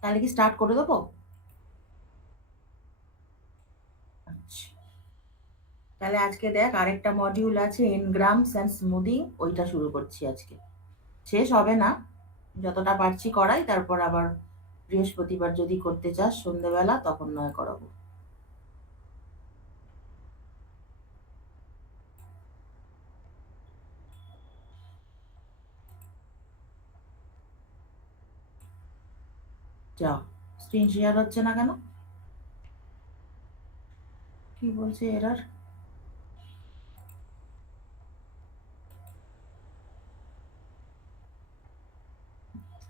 তাহলে কি স্টার্ট করে দেবো? আচ্ছা, তাহলে আজকে দেখ আরেকটা মডিউল আছে, এনগ্রামস অ্যান্ড স্মুদিং, ওইটা শুরু করছি আজকে। শেষ হবে না, যতটা পারছি করাই, তারপর আবার বৃহস্পতিবার যদি করতে চাস সন্ধ্যেবেলা তখন নয় করাবো। যা, স্ক্রিন শেয়ার হচ্ছে না কেন? কি বলছে এরার?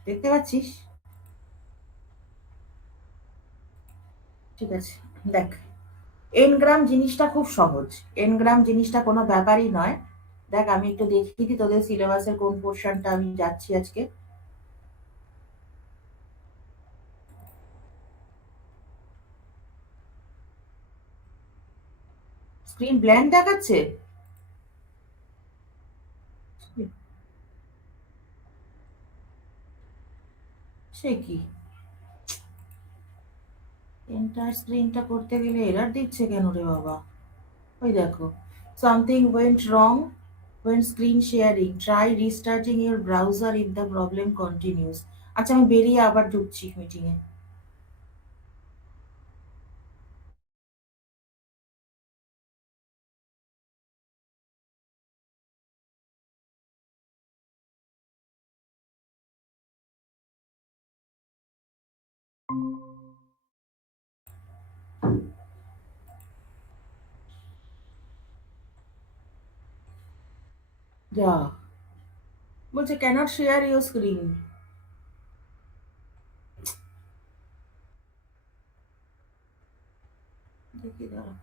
দেখতে পাচ্ছিস? ঠিক আছে, দেখ, এনগ্রাম জিনিসটা খুব সহজ। এনগ্রাম জিনিসটা কোনো ব্যাপারই নয়। দেখ আমি একটু দেখিয়ে দিই তোদের সিলেবাসের কোন পোর্শনটা আমি যাচ্ছি আজকে। স্ক্রিন ব্ল্যাঙ্ক দেখাচ্ছে? সে কি, এন্টার স্ক্রিনটা করতে গেলে এরার দিচ্ছে কেন রে বাবা? ওই দেখো, something went wrong when screen sharing, try restarting your browser if the problem continues. আচ্ছা আমি বেরিয়ে আবার ঢুকছি মিটিংয়ে। যা, বলছে ক্যানট শেয়ার ইউর স্ক্রিন। দেখি দাঁড়া।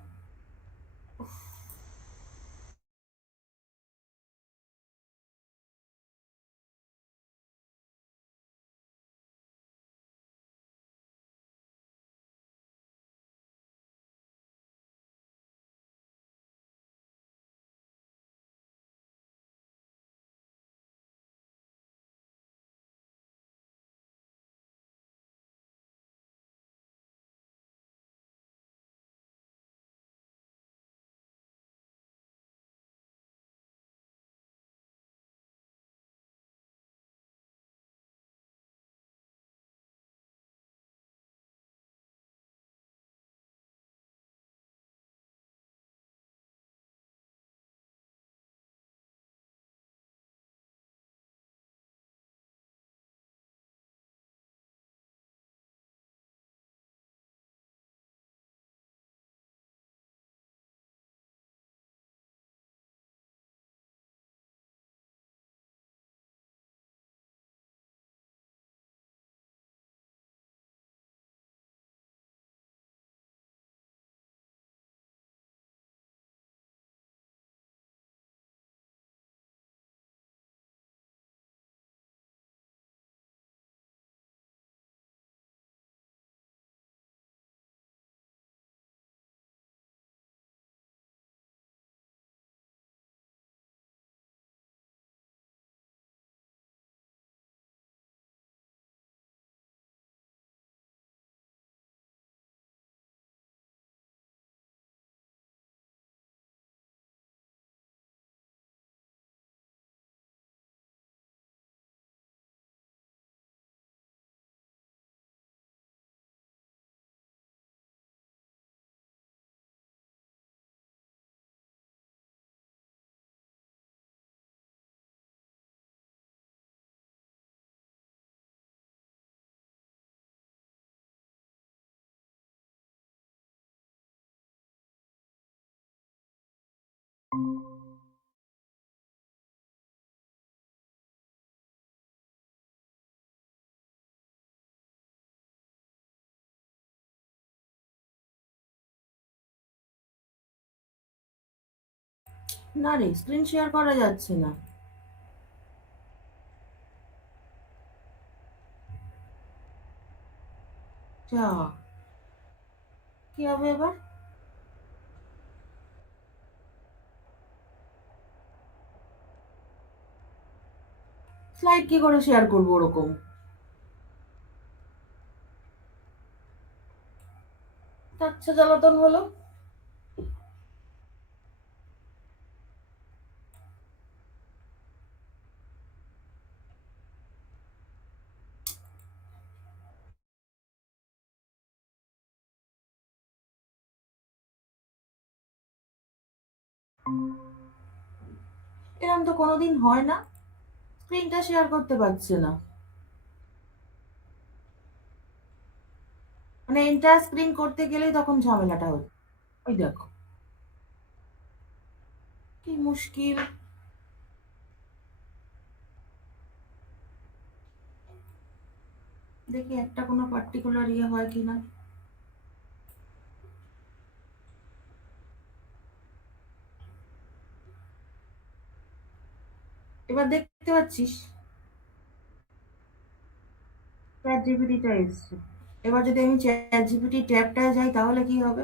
না রে, স্ক্রিন শেয়ার করা যাচ্ছে না। যা, কি হবে এবার? স্লাইড কি করে শেয়ার করবো ওরকম? আচ্ছা জ্বালাতন হলো। এরকম তো কোনোদিন হয় না, স্ক্রিনটা শেয়ার করতে পারছে না। মানে এন্টার স্ক্রিন করতে গেলেই তখন ঝামেলাটা হচ্ছে। ওই দেখো, কি মুশকিল। দেখি একটা কোনো পার্টিকুলার ইয়ে হয় কিনা। এবার দেখতে পাচ্ছিস চ্যাট জিপিটিটা এসছে। এবার যদি আমি চ্যাট জিপিটি ট্যাবটায় যাই তাহলে কি হবে?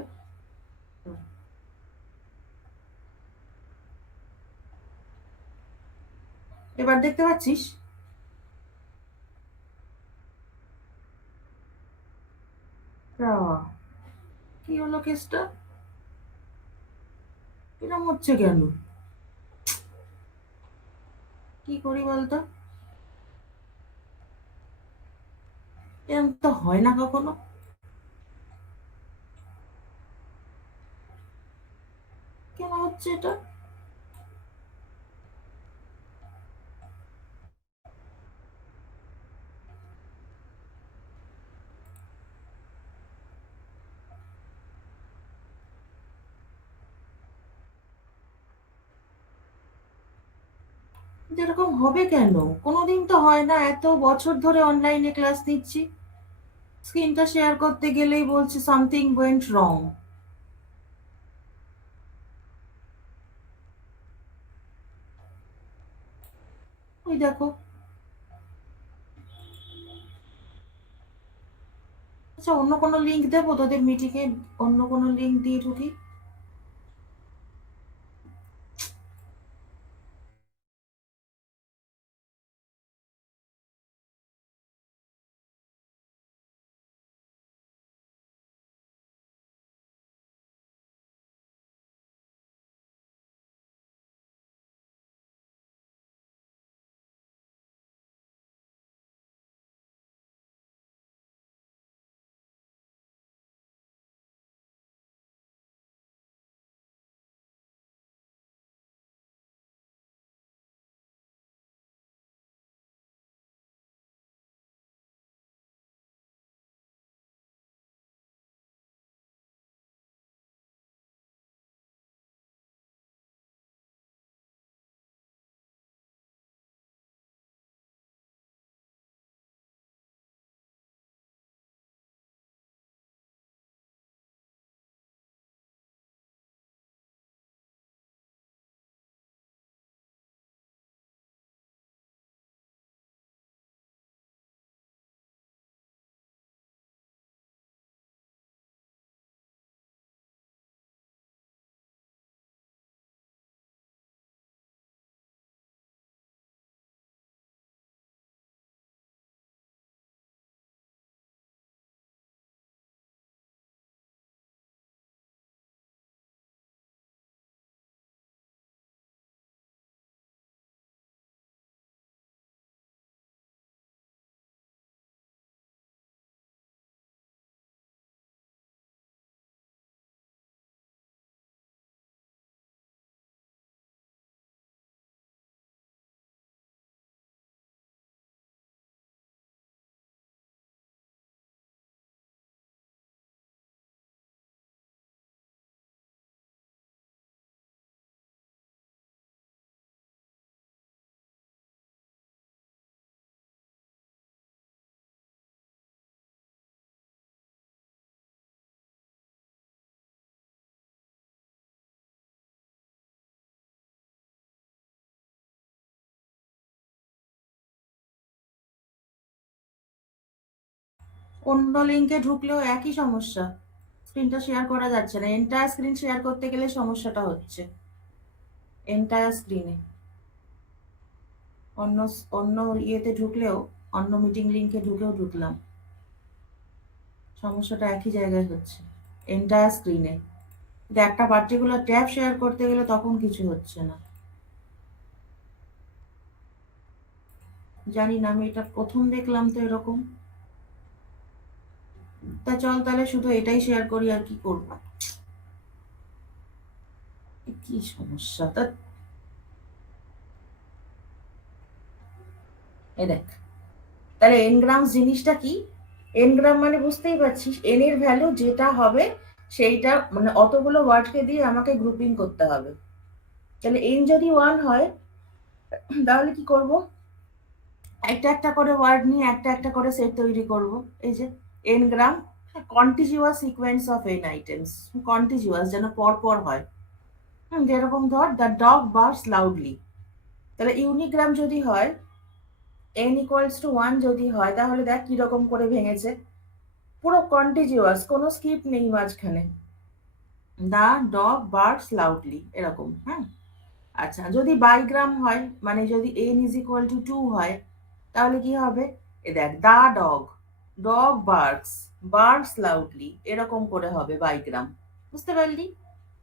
এবার দেখতে পাচ্ছিস? আহ, কি হলো কেসটা? এরকম হচ্ছে কেন? কি করি বলতো? এরকম তো হয় না কখনো। কেন হচ্ছে এটা? এরকম হবে কেন? কোনোদিন তো হয় না, এত বছর ধরে অনলাইনে ক্লাস নিচ্ছি, স্ক্রিনটা শেয়ার করতে গেলেই বলছে সামথিং ওয়েন্ট রং। ওই দেখো। আচ্ছা, অন্য কোনো লিঙ্ক দেবো তোদের মিটিংয়ে? অন্য কোনো লিঙ্ক দিয়ে ঢুকি। অন্য লিঙ্কে ঢুকলেও একই সমস্যা, স্ক্রিনটা শেয়ার করা যাচ্ছে না। এন্টায়ার স্ক্রিন শেয়ার করতে গেলে সমস্যাটা হচ্ছে, এন্টায়ার স্ক্রিনে। অন্য অন্য ইয়েতে ঢুকলেও, অন্য মিটিং লিঙ্কে ঢুকেও ঢুকলাম, সমস্যাটা একই জায়গায় হচ্ছে। এন্টায়ার স্ক্রিনে, কিন্তু একটা পার্টিকুলার ট্যাব শেয়ার করতে গেলে তখন কিছু হচ্ছে না। জানি না, আমি এটা প্রথম দেখলাম তো এরকম। তা চল তাহলে শুধু এটাই শেয়ার করি, আর কি করব। কি সমস্যা তা। এ দেখ, তাহলে এনগ্রামস জিনিসটা কি? এনগ্রাম মানে বুঝতেই পারছিস, এন এর ভ্যালু যেটা হবে সেইটা, মানে অতগুলো ওয়ার্ডকে দিয়ে আমাকে গ্রুপিং করতে হবে। তাহলে এন যদি 1 হয় তাহলে কি করব, একটা একটা করে ওয়ার্ড নিয়ে একটা একটা করে সেট তৈরি করব। এই যে N gram, contiguous sequence of N items, contiguous যেন পর পর হয়। যেরকম ধর দ্য ডগ বার্কস লাউডলি, তাহলে ইউনিগ্রাম যদি হয়, n ইকুয়ালস টু 1 যদি হয়, তাহলে দেখ কিরকম করে ভেঙেছে, পুরো কন্টিজিউয়াস, কোনো স্কিপ নেই মাঝখানে। দ্য ডগ বার্কস লাউডলি এরকম, হ্যাঁ। আচ্ছা, যদি বাইগ্রাম হয়, মানে যদি n ইজ ইকুয়াল টু 2 হয়, তাহলে কি হবে, এ দেখ the dog, dog barks, barks loudly এরকম করে হবে বাইগ্রাম। বুঝতে পারলি?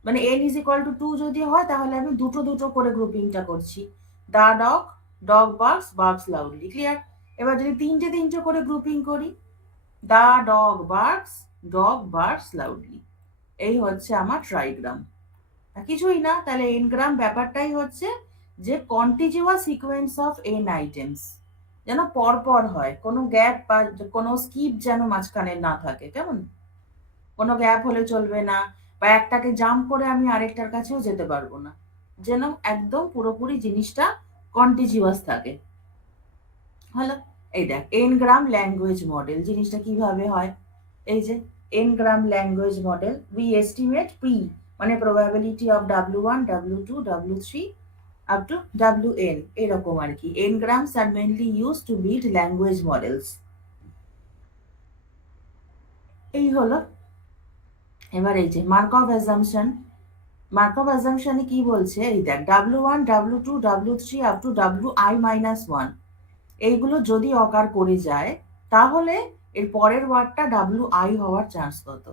মানে n ইজ ইকুয়াল টু 2 যদি হয়, তাহলে আমি দুটো দুটো করে গ্রুপিংটা করছি, the dog, dog barks, barks loudly, clear? এবার যদি তিনটে তিনটে করে গ্রুপিং করি, the dog barks, dog barks loudly, এই হচ্ছে আমার ট্রাইগ্রাম। কিছুই না, তাহলে এনগ্রাম ব্যাপারটাই হচ্ছে যে contiguous sequence of N items, যেন পরপর হয়, কোনো গ্যাপ বা কোনো স্কিপ যেন মাঝখানে না থাকে, কেমন? কোনো গ্যাপ হলে চলবে না, বা একটাকে জাম্প করে আমি আরেকটার কাছেও যেতে পারবো না, যেন একদম পুরোপুরি জিনিসটা কন্টিজিউয়াস থাকে। হলো? এই দেখ এনগ্রাম ল্যাঙ্গুয়েজ মডেল জিনিসটা কিভাবে হয়। এই যে ngram language model, we estimate P, মানে probability of W1, W2, W3 up to WN, এরকম আর কি। Ngrams are mainly use to build language models. এই হলো। এবার এই যে মার্কভ অ্যাজাম্পশন, মার্কভ অ্যাজাম্পশনে কি বলছে, এই দেখ W1, W2, W3 up two WI-1, এইগুলো যদি অকার করে যায়, তাহলে এর পরের ওয়ার্ডটা WI হওয়ার চান্স কত?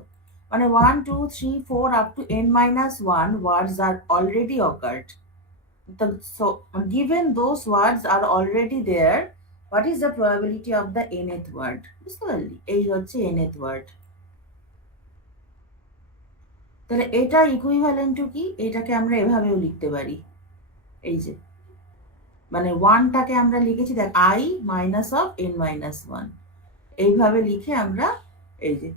মানে 1, 2, 3, 4 আপ টু N-1 ওয়ার্ডস আর already occurred. So given those words are already there, what is the probability of the nth word? বুঝতে পারলি? এই হচ্ছে nth word। তাহলে এটা ইকুইভ্যালেন্ট টু কি? এটাকে আমরা এভাবেও লিখতে পারি, এই যে মানে ওয়ানটাকে আমরা লিখেছি দেখ I মাইনাস অফ N-1, এইভাবে লিখে আমরা, এই যে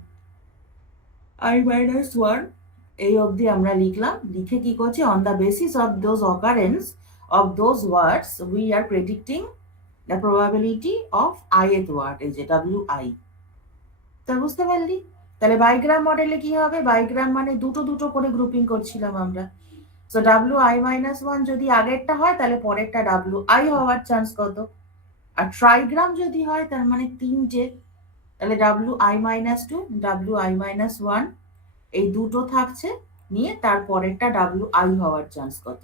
I-1 এই অবধি আমরা লিখলাম, লিখে কি করছি, on the basis of those occurrence of those words we are predicting the probability of ith word, এই যে WI। তা বুঝতে পারলি? তাহলে বাইগ্রাম মডেলে কি হবে, বাইগ্রাম মানে দুটো দুটো করে গ্রুপিং করছিলাম আমরা। সো WI-1 যদি আগেরটা হয়, তাহলে পরেরটা WI হওয়ার চান্স কত? আর ট্রাইগ্রাম যদি হয়, তার মানে তিনটে, তাহলে WI-2, WI-1, এই দুটো থাকছে, নিয়ে তারপরেরটা WI হওয়ার চান্স কত?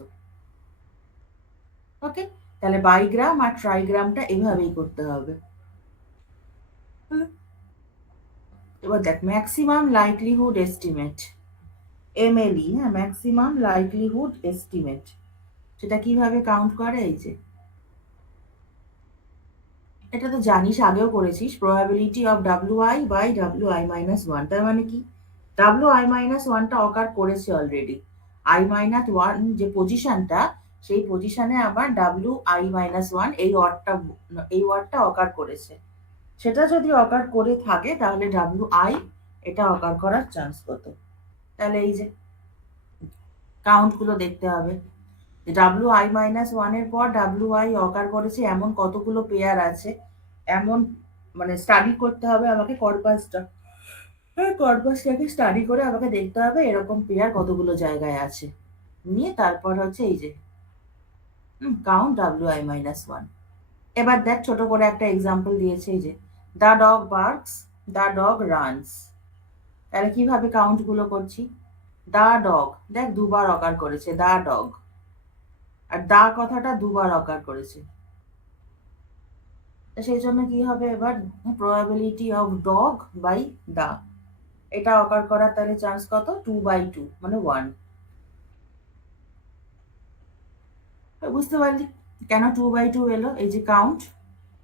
ওকে, তাহলে বাইগ্রাম আর ট্রাইগ্রামটা এভাবেই করতে হবে। এবার দেখ ম্যাক্সিমাম লাইকলিহুড এস্টিমেট, MLE, হ্যাঁ, ম্যাক্সিমাম লাইকলিহুড এস্টিমেট, সেটা কিভাবে কাউন্ট করে, এই যে এটা তো জানিস, আগেও করেছিস, probability of WI by WI-1, তার মানে কি, WI-1টা অকার করেছে অলরেডি, I-1 যে পজিশনটা, সেই পজিশনে আবার WI-1 এই ওয়ার্ডটা অকার করেছে, সেটা যদি অকার করে থাকে, তাহলে WI এটা অকার করার চান্স কত? তাহলে এই যে কাউন্ট গুলো দেখতে হবে, WI-1 এর পর WI অকার করেছে এমন কতগুলো পেয়ার আছে, এমন মানে স্টাডি করতে হবে আমাকে কর্পাসটা, কর্পাসটাকে স্টাডি করে আমাকে দেখতে হবে এরকম পেয়ার কতগুলো জায়গায় আছে, নিয়ে তারপর হচ্ছে এই যে কাউন্ট WI-1। এবার দেখ ছোট করে একটা এক্সাম্পল দিয়েছে, এই যে the dog barks, the dog runs, তাহলে কিভাবে কাউন্ট গুলো করছি, দ্য ডগ দেখ দুবার অকার করেছে, দ্য ডগ, আর দা কথাটা দুবার অকার করেছে, সেই জন্য কি হবে, এবার probability of dog by the, এটা অকার করার তাহলে চান্স কত? 2/2 মানে 1। বুঝতে পারলি কেন 2/2 এলো? এই যে কাউন্ট,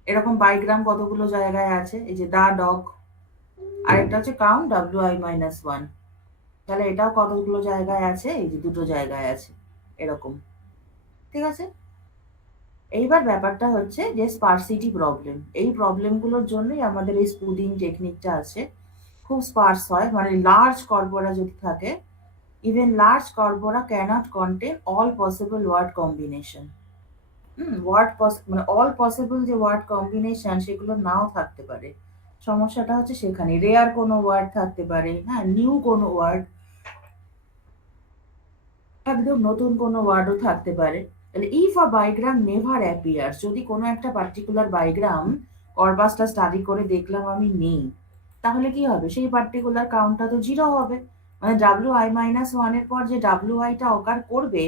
এরকম বাইগ্রাম কতগুলো জায়গায় আছে, এই যে দা ডগ, আরেকটা হচ্ছে কাউন্ট WI-1, তাহলে এটাও কতগুলো জায়গায় আছে? এই যে দুটো জায়গায় আছে এরকম। ঠিক আছে, এইবার ব্যাপারটা হচ্ছে যে স্পার্সিটি প্রবলেম। এই প্রবলেমগুলোর জন্যই আমাদের এই স্মুদিং টেকনিকটা আছে। খুব স্পার্স হয়, মানে লার্জ কর্পোরা যদি থাকে, even large corpora cannot contain all possible word combination. মানে অল পসিবল যে ওয়ার্ড কম্বিনেশন সেগুলো নাও থাকতে পারে। সমস্যাটা হচ্ছে সেখানে, রেয়ার কোনো ওয়ার্ড থাকতে পারে, হ্যাঁ, নিউ কোনো ওয়ার্ড, একদম নতুন কোনো ওয়ার্ডও থাকতে পারে। তাহলে ইফ আ বায়োগ্রাম নেভার অ্যাপিয়ার্স, যদি কোনো একটা পার্টিকুলার বায়োগ্রাম কর্পাসটা স্টাডি করে দেখলাম আমি নেই, তাহলে কি হবে? সেই পার্টিকুলার কাউন্টটা তো জিরো হবে। মানে WI-1 এর পর যে WI-টা অকার করবে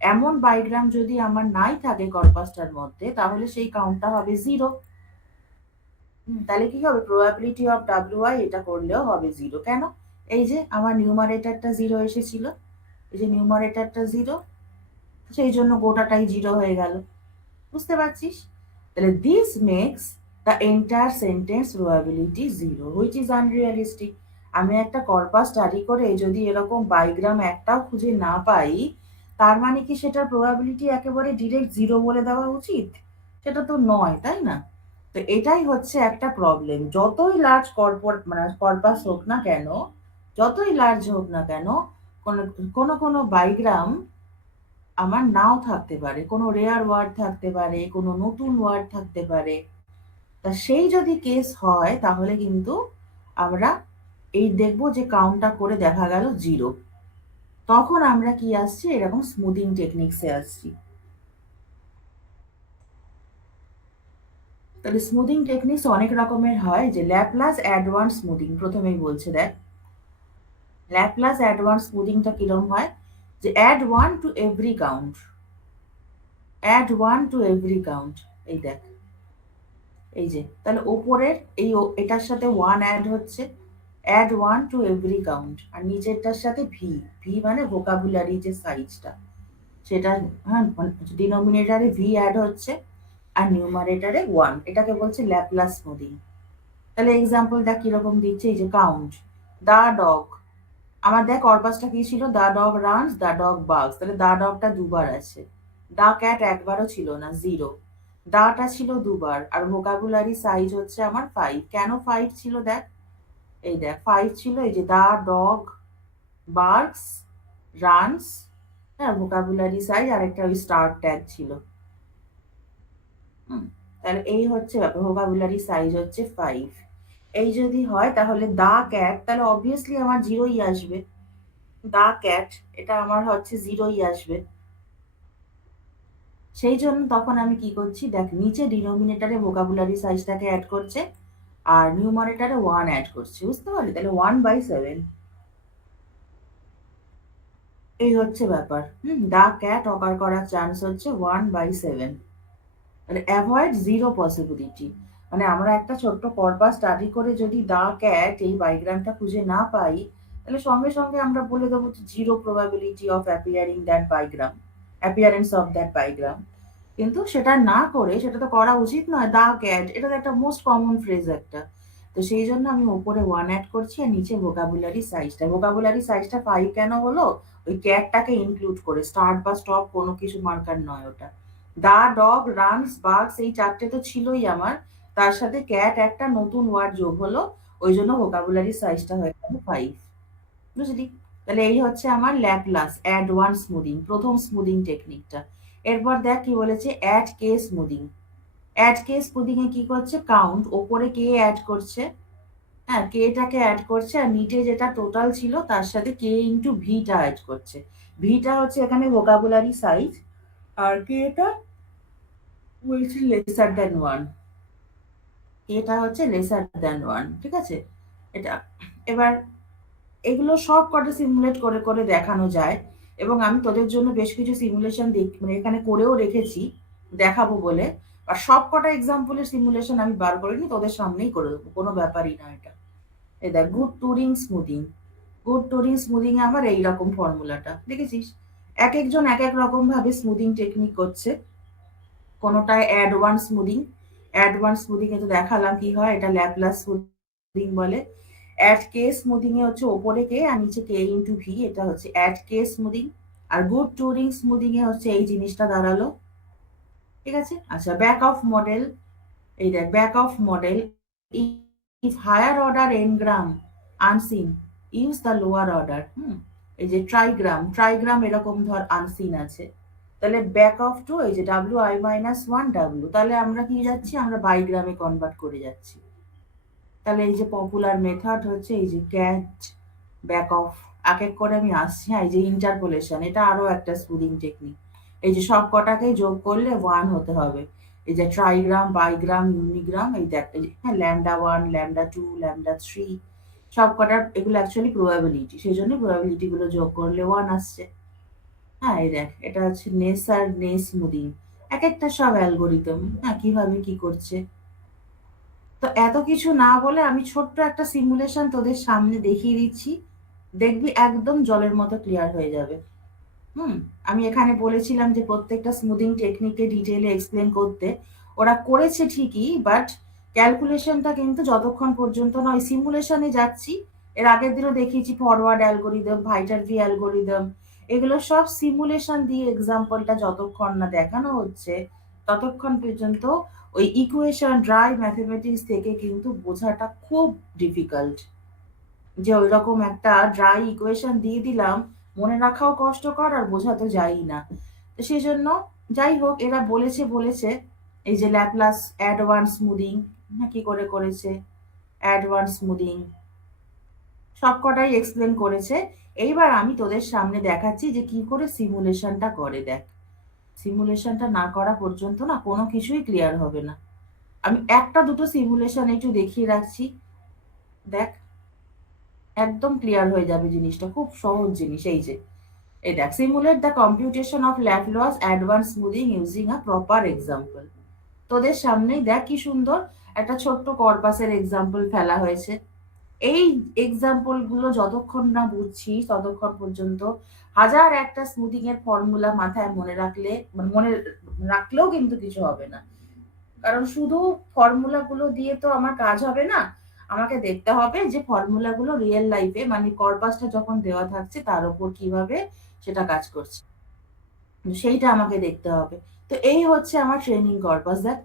এমন বায়োগ্রাম যদি আমার নাই থাকে কর্পাসটার মধ্যে, তাহলে সেই কাউন্টটা হবে জিরো। তাহলে কি হবে? প্রবাবিলিটি অফ WI এটা করলেও হবে জিরো। কেন? এই যে আমার নিউমারেটরটা জিরো এসেছিল, এই যে নিউমারেটরটা জিরো, সেই জন্য গোটাটাই জিরো হয়ে গেল। বুঝতে পারছিস? তাহলে this makes the entire sentence probability zero, which is unrealistic. আমি একটা কর্পাস স্টাডি করে যদি এরকম বাইগ্রাম একটাও খুঁজে না পাই, তার মানে কি সেটার প্রবাবিলিটি একেবারে ডিরেক্ট জিরো বলে দেওয়া উচিত? সেটা তো নয়, তাই না? তো এটাই হচ্ছে একটা প্রবলেম। যতই লার্জ মানে কর্পাস হোক না কেন, যতই লার্জ হোক না কেন, কোনো কোনো কোনো বাইগ্রাম আমার নাও থাকতে পারে, কোনো রেয়ার ওয়ার্ড থাকতে পারে, কোনো নতুন ওয়ার্ড থাকতে পারে। তা সেই যদি কেস হয় তাহলে কিন্তু আমরা এই দেখবো যে কাউন্টটা করে দেখা গেল জিরো, তখন আমরা কি আসছি? এরকম স্মুদিং টেকনিক্সে আসছি। তাহলে স্মুদিং টেকনিক্স অনেক রকমের হয়। যে ল্যাপলাস অ্যাডভান্স স্মুদিং প্রথমেই বলছে, দেখ ল্যাপলাস অ্যাডভান্স স্মুদিংটা কিরকম হয়? যে add one to every count, add one to every count. এই দেখ, এই যে তাহলে ওপরের এই এটার সাথে ওয়ান অ্যাড হচ্ছে, add one to every count, আর নিচেরটার সাথে ভি, ভি মানে ভোকাবুলারি যে সাইজটা সেটা, হ্যাঁ, ডিনোমিনেটারে ভি অ্যাড হচ্ছে আর নিউমারেটারে ওয়ান, এটাকে বলছে ল্যাপলাস স্মুদিং। তাহলে এক্সাম্পল দেখ কিরকম দিচ্ছে, এই যে কাউন্ট দা ডগ, আমার দেখ কর্পাসটা কি ছিল? দা ডগ রানস, দা ডগ বার্কস, তাহলে দা ডগটা দুবার আছে, দা ক্যাট একবারও ছিল না, জিরো। দাটা ছিল দুবার, আর ভোকাবুলারি সাইজ হচ্ছে আমার 5। কেন 5 ছিল? দেখ, এই দেখ 5 ছিল, এই যে দা ডগ বার্কস রানস, হ্যাঁ, ভোকাবুলারি সাইজ আর একটা ওই স্টার ট্যাগ ছিল। তাহলে এই হচ্ছে ব্যাপার, ভোকাবুলারি সাইজ হচ্ছে 5। এই যদি হয় তাহলে দা ক্যাট, তাহলে অবভিয়াসলি আমার জিরোই আসবে। দা ক্যাট, এটা আমার হচ্ছে জিরোই আসবে। সেই জন্য তখন আমি কি করছি, দেখ নিচে ডিনোমিনেটারে ভোকাবুলারি সাইজটাকে অ্যাড করছে আর নিউমারেটারে ওয়ান অ্যাড করছে। বুঝতে পারলি? তাহলে 1/7, এই হচ্ছে ব্যাপার। দা ক্যাট অকার করার চান্স হচ্ছে 1/7। মানে অ্যাভয়েড জিরো পসিবিলিটি, মানে আমরা একটা ছোট্ট কর্পাস স্টাডি করে যদি দা ক্যাট এই বায়োগ্রামটা খুঁজে না পাই, তাহলে সঙ্গে সঙ্গে আমরা বলে দেবো zero probability of appearing that bigram, appearance of that bigram. কিন্তু সেটা না করে, সেটা তো করা উচিত নয়। দা ক্যাট, এটা তো একটা মোস্ট কমন ফ্রেজ একটা। তো সেই জন্য আমি ওপরে ওয়ান অ্যাড করছি আর নিচে ভোকাবুলারি সাইজটা 5 কেন হলো? ওই ক্যাটটাকে ইনক্লুড করে, স্টার্ট বা স্টপ কোনো কিছু মার্কার নয় ওটা। দা ডগ রানস বার্কস এই চারটে তো ছিলই আমার, তার সাথে ক্যাট একটা নতুন ওয়ার্ড যোগ হলো, ওই জন্য ভোকাবুলারি সাইজটা হয়ে গেল 5। বুঝলি? তাহলে এই হচ্ছে আমার ল্যাপলাস অ্যাডভান্স স্মুদিং, প্রথম স্মুদিং টেকনিকটা। এরপর দেখ কি বলেছে, add K smoothing. Add K smoothing এ কি করছে? কাউন্ট, ওপরে কে অ্যাড করছে, হ্যাঁ, কেটাকে অ্যাড করছে আর নিচে যেটা টোটাল ছিল তার সাথে কে ইন্টু ভিটা অ্যাড করছে। ভিটা হচ্ছে এখানে ভোকাবুলারি সাইজ, আর কেটা বলছি লেসার দেন ওয়ান, এটা হচ্ছে লেসার দেন ওয়ান। ঠিক আছে? এটা এবার এগুলো সব কটা সিমুলেট করে করে দেখানো যায়, এবং আমি তোদের জন্য বেশ কিছু সিমুলেশন মানে এখানে করেও রেখেছি, দেখাবো বলে। আর সব কটা এক্সাম্পলের সিমুলেশন আমি বার করিনি, তোদের সামনেই করে দেবো, কোনো ব্যাপারই না এটা। এই দেখ, good Turing smoothing. Good Turing smoothing এ আমার এইরকম ফর্মুলাটা দেখেছিস। এক একজন এক এক রকম ভাবে স্মুদিং টেকনিক করছে। কোনোটায় অ্যাডভান্স স্মুদিং। অ্যাডভান্স স্মুদিং এ তো দেখালাম কি হয়, এটা ল্যাপ্লাস স্মুদিং বলে। অ্যাড কে স্মুদিং এ হচ্ছে ওপরে কে আর নিচে কে ইন্টু ভি, এটা হচ্ছে অ্যাড কে স্মুদিং। আর গুড টুরিং স্মুদিং এ হচ্ছে এই জিনিসটা দাঁড়ালো। ঠিক আছে? আচ্ছা, ব্যাক অফ মডেল। এই দেখ, back off model. If higher order ngram unseen, use the lower order. এই যে ট্রাইগ্রাম, ট্রাইগ্রাম এরকম ধর আনসিন আছে, তাহলে ব্যাক অফ টু এই যে W I minus one W, তাহলে আমরা কি যাচ্ছি, আমরা বাইগ্রামে কনভার্ট করে যাচ্ছি। তাহলে এই যে পপুলার মেথড হচ্ছে এই যে ক্যাট ব্যাক অফ। এক এক করে আমি আসছি। হ্যাঁ, এই যে ইন্টারপোলেশন, এটা আরো একটা স্মুদিং টেকনিক। এই যে সব কটাকে যোগ করলে ওয়ান হতে হবে। এই যে ট্রাইগ্রাম, বাইগ্রাম, ইউনিগ্রাম, এই দেখ, হ্যাঁ, lambda one, lambda two, lambda three, সব কটার এগুলো অ্যাকচুয়ালি প্রবাবিলিটি, সেই জন্য প্রবাবিলিটি গুলো যোগ করলে ওয়ান আসছে। হ্যাঁ, এই দেখ, এটা হচ্ছে নেস আর নে স্মুদিং। এক একটা সব অ্যালগোরিদম, হ্যাঁ, কিভাবে কি করছে। তো এত কিছু না বলে আমি ছোট্ট একটা সিমুলেশন তোদের সামনে দেখিয়ে দিচ্ছি, দেখবি একদম জলের মতো ক্লিয়ার হয়ে যাবে। হুম। আমি এখানে বলেছিলাম যে প্রত্যেকটা স্মুদিং টেকনিকে ডিটেইলে এক্সপ্লেন করতে, ওরা করেছে ঠিকই, বাট ক্যালকুলেশনটা কিন্তু যতক্ষণ পর্যন্ত না ওই সিমুলেশনে যাচ্ছি। এর আগের দিনও দেখিয়েছি ফরওয়ার্ড অ্যালগোরিদম, ভাইটার ভি অ্যালগোরিদম, এগুলো সব সিমুলেশন দিয়ে এক্সাম্পলটা যতক্ষণ না দেখানো হচ্ছে, ততক্ষণ পর্যন্ত ওই ইকুয়েশন ড্রাই ম্যাথমেটিক্স থেকে কিন্তু বোঝাটা খুব ডিফিকাল্ট। যে ওইরকম একটা ড্রাই ইকুয়েশন দিয়ে দিলাম, মনে রাখাও কষ্টকর আর বোঝা তো যায়ই না। তো সেই জন্য, যাই হোক, এরা বলেছে বলেছে এই যে ল্যাপ্লাস অ্যাডভান্স স্মুদিং, না কি করে করেছে, অ্যাডভান্স স্মুদিং সবকটাই এক্সপ্লেন করেছে। এইবার আমি তোদের সামনে দেখাচ্ছি যে কি করে সিমুলেশনটা করে। দেখ, সিমুলেশনটা না করা পর্যন্ত না কোনো কিছুই ক্লিয়ার হবে না। আমি একটা দুটো সিমুলেশন একটু দেখিয়ে রাখছি, দেখ, একদম ক্লিয়ার হয়ে যাবে জিনিসটা, খুব সহজ জিনিস। এই যে, এই দেখ, simulate the computation of Laplace advance smoothing using a proper example. তোদের সামনেই দেখ কি সুন্দর একটা ছোট্ট কর্পাসের এক্সাম্পল ফেলা হয়েছে। এই এক্সাম্পল গুলো যতক্ষণ না বুঝছি ততক্ষণ পর্যন্ত হাজার একটা স্মুদিং এর ফর্মুলা মাথায় মনে রাখলে, মানে মনে রাখলেও কিন্তু কিছু হবে না। কারণ শুধু ফর্মুলা গুলো দিয়ে তো আমার কাজ হবে না। আমাকে দেখতে হবে যে ফর্মুলা গুলো রিয়েল লাইফে, মানে কর্পাসটা যখন দেওয়া থাকছে তার উপর কিভাবে সেটা কাজ করছে, সেইটা আমাকে দেখতে হবে। তো এই হচ্ছে আমার ট্রেনিং কর্পাস। দেখ,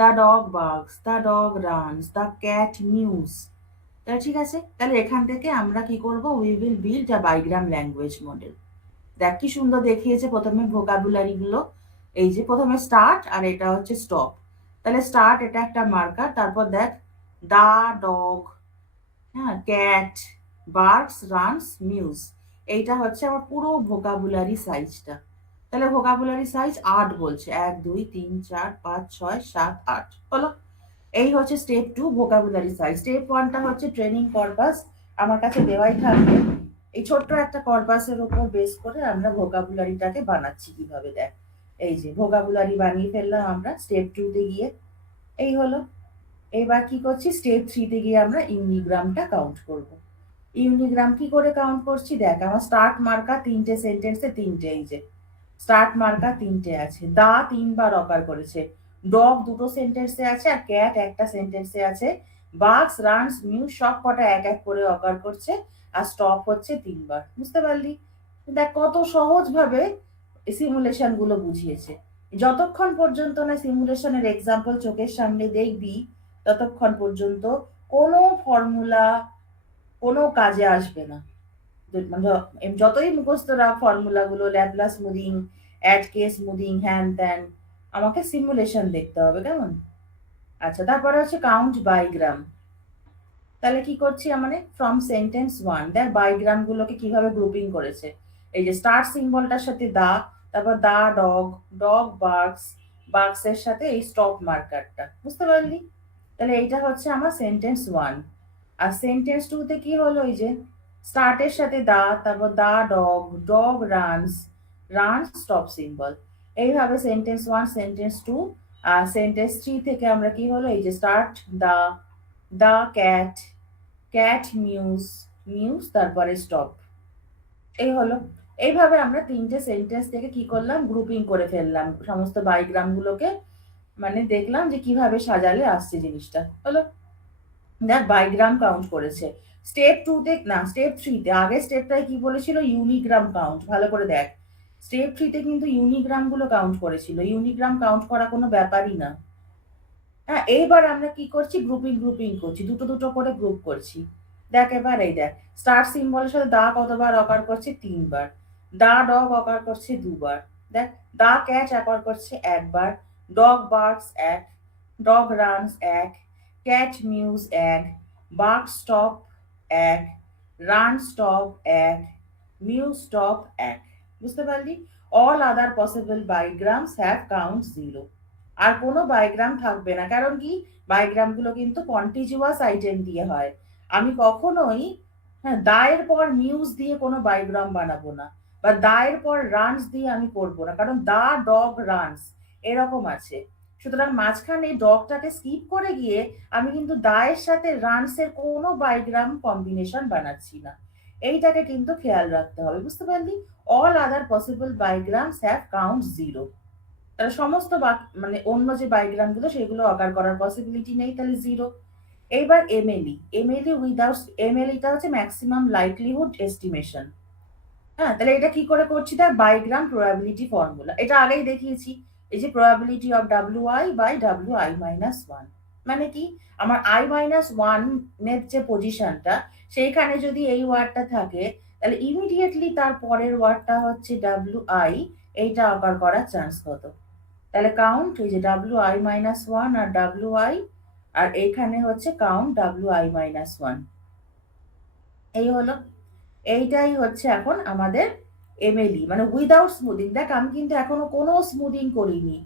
the dog barks, the dog runs, the cat mews. তাহলে ঠিক আছে, তাহলে এখান থেকে আমরা কি করব, we will build a bigram language model. দেখ কি সুন্দর দেখিয়েছে প্রথমে ভোকাবুলারি গুলো। এই যে প্রথমে স্টার্ট আর এটা হচ্ছে স্টপ। তাহলে স্টার্ট, এটা একটা মার্কার। তারপর দেখ, দা ডগ, হ্যাঁ, ক্যাট, বার্কস, রানস, মিউজ, এইটা হচ্ছে আমার পুরো ভোকাবুলারি সাইজটা। তাহলে ভোকাবুলারি সাইজ ৮ বলছে, ১ ২ ৩ ৪ ৫ ৬ ৭ ৮ হলো। এই হচ্ছে স্টেপ 2 ভোকাবুলারি সাইজ। স্টেপ 1 টা হচ্ছে ট্রেনিং কর্পাস, আমার কাছে দেওয়াই থাকবে। এই ছোট্ট একটা কর্পাসের উপর বেস করে আমরা ভোকাবুলারিটাকে বানাচ্ছি কিভাবে, দেখ। এই যে ভোকাবুলারি বানিয়ে ফেললাম আমরা স্টেপ 2 তে গিয়ে। এই হলো। এবার কি করছি, স্টেপ 3 তে গিয়ে আমরা ইউনিগ্রামটা কাউন্ট করব। ইউনিগ্রাম কি করে কাউন্ট করছি, দেখ, আমার স্টার্ট মার্কা তিনটে সেন্টেন্সে তিনটে, এই যে স্টার্ট মার্কা তিনটে আছে, দা তিনবার অকার করেছে, ডগ দুটো সেন্টেন্সে আছে, আর ক্যাট একটা সেন্টেন্সে আছে, বাক্স, রানস, মিউ সব কটা এক এক করে অকার করছে, আর স্টপ হচ্ছে তিনবার। বুঝতে পারলি? দেখ কত সহজ ভাবে সিমুলেশন গুলো বুঝিয়েছে। যতক্ষণ পর্যন্ত না সিমুলেশনের এক্সাম্পল চোখের সামনে দেখবি, ততক্ষণ পর্যন্ত কোনো ফর্মুলা কোনো কাজে আসবে না। মানে যতই মুখস্থ রাখ ফর্মুলা গুলো, Laplace smoothing, add K smoothing, হ্যান ত্যান, আমাকে সিমুলেশন দেখতে হবে, কেমন? আচ্ছা, তারপরে হচ্ছে কাউন্ট বাইগ্রাম। তাহলে কি করছি, মানে ফ্রম সেন্টেন্স 1, দেখ বাইগ্রাম গুলোকে কিভাবে গ্রুপিং করেছে। এই যে স্টার্ট সিম্বলটার সাথে দা, তারপর the dog, dog barks, barks এর সাথে এই স্টপ মার্কারটা। বুঝতে পারলি? তাহলে এইটা হচ্ছে আমার সেন্টেন্স 1। আর সেন্টেন্স 2 তে কি হলো, এই যে স্টার্টের সাথে দা, তারপর the dog, dog runs, runs stop symbol. এইভাবে সেন্টেন্স 1, সেন্টেন্স 2। আর সেন্টেন্স 3 থেকে আমরা কি হলো, এই যে start the, the cat, cat mews, mews তারপরে স্টপ। এই হলো। এইভাবে আমরা তিনটে সেন্টেন্স থেকে কি করলাম, গ্রুপিং করে ফেললাম সমস্ত বাইগ্রামগুলোকে, মানে দেখলাম যে কিভাবে সাজালে আসছে জিনিসটা। হলো, দেখ বাইগ্রাম কাউন্ট করেছে। স্টেপ টুতে না, স্টেপ থ্রিতে, আগের স্টেপটায় কি বলেছিল, ইউনিগ্রাম কাউন্ট। ভালো করে দেখ, স্টেপ থ্রিতে কিন্তু ইউনিগ্রাম গুলো কাউন্ট করেছিল। ইউনিগ্রাম কাউন্ট করা কোনো ব্যাপারই না। হ্যাঁ, এইবার আমরা কি করছি, গ্রুপিং গ্রুপিং করছি, দুটো দুটো করে গ্রুপ করছি। দেখ এবার এই দেখ, স্টার সিম্বলের সাথে দা কতবার অকার করছে, 3 বার। দা ডগ অকার করছে 2 বার। দেখ, দা ক্যাচ অকার করছে 1 বার। Dog barks 1, dog runs 1, cat mews 1, bark stop 1, run stop 1, mew stop 1। বুঝতে পারলি? All other possible bigrams have count 0। আর কোনো বায়োগ্রাম থাকবে না, কারণ কি, বায়োগ্রাম গুলো কিন্তু কন্টিজিউয়াস আইটেম দিয়ে হয়। আমি কখনোই, হ্যাঁ, দায়ের পর মিউজ দিয়ে কোনো বায়োগ্রাম বানাবো না, বা দায়ের পর রানস দিয়ে আমি করবো না, কারণ দা ডগ রানস এরকম আছে। সুতরাং মাঝখানে ডগটাকে স্কিপ করে গিয়ে আমি কিন্তু দায়ের সাথে রানসের কোনো বায়োগ্রাম কম্বিনেশন বানাচ্ছি না। এইটাকে কিন্তু খেয়াল রাখতে হবে, বুঝতে পারলি? All other possible bigrams have count 0। তাহলে সমস্ত মানে অন্য যে বায়োগ্রাম গুলো সেগুলো অকার করার পসিবিলিটি নেই, তাহলে 0। এইবার এমএলই, এমএলই উইদাউট, এমএলইটা হচ্ছে ম্যাক্সিমাম লাইকলিহুড এস্টিমেশন। হ্যাঁ, তাহলে এটা কি করে করছি, তার বাইগ্রাম প্রবাবিলিটি ফর্মুলা, এটা আগেই দেখিয়েছি। এই যে probability of W I by W I minus one, মানে কি, আমার আই মাইনাস ওয়ান এর যে পজিশনটা, সেইখানে যদি এই ওয়ার্ডটা থাকে, তাহলে ইমিডিয়েটলি তার পরের ওয়ার্ডটা হচ্ছে ডাব্লিউ আই, এইটা অকার করার চান্স কত। তাহলে কাউন্ট এই যে ডাব্লিউ আই মাইনাস ওয়ান আর ডাব্লিউ আই, আর এইখানে হচ্ছে count W I minus one. এই হলো, এইটাই হচ্ছে এখন আমাদের এমএলই, মানে উইদাউট স্মুদিং। দেখ আমি কিন্তু এখনো কোনো স্মুদিং করিনি।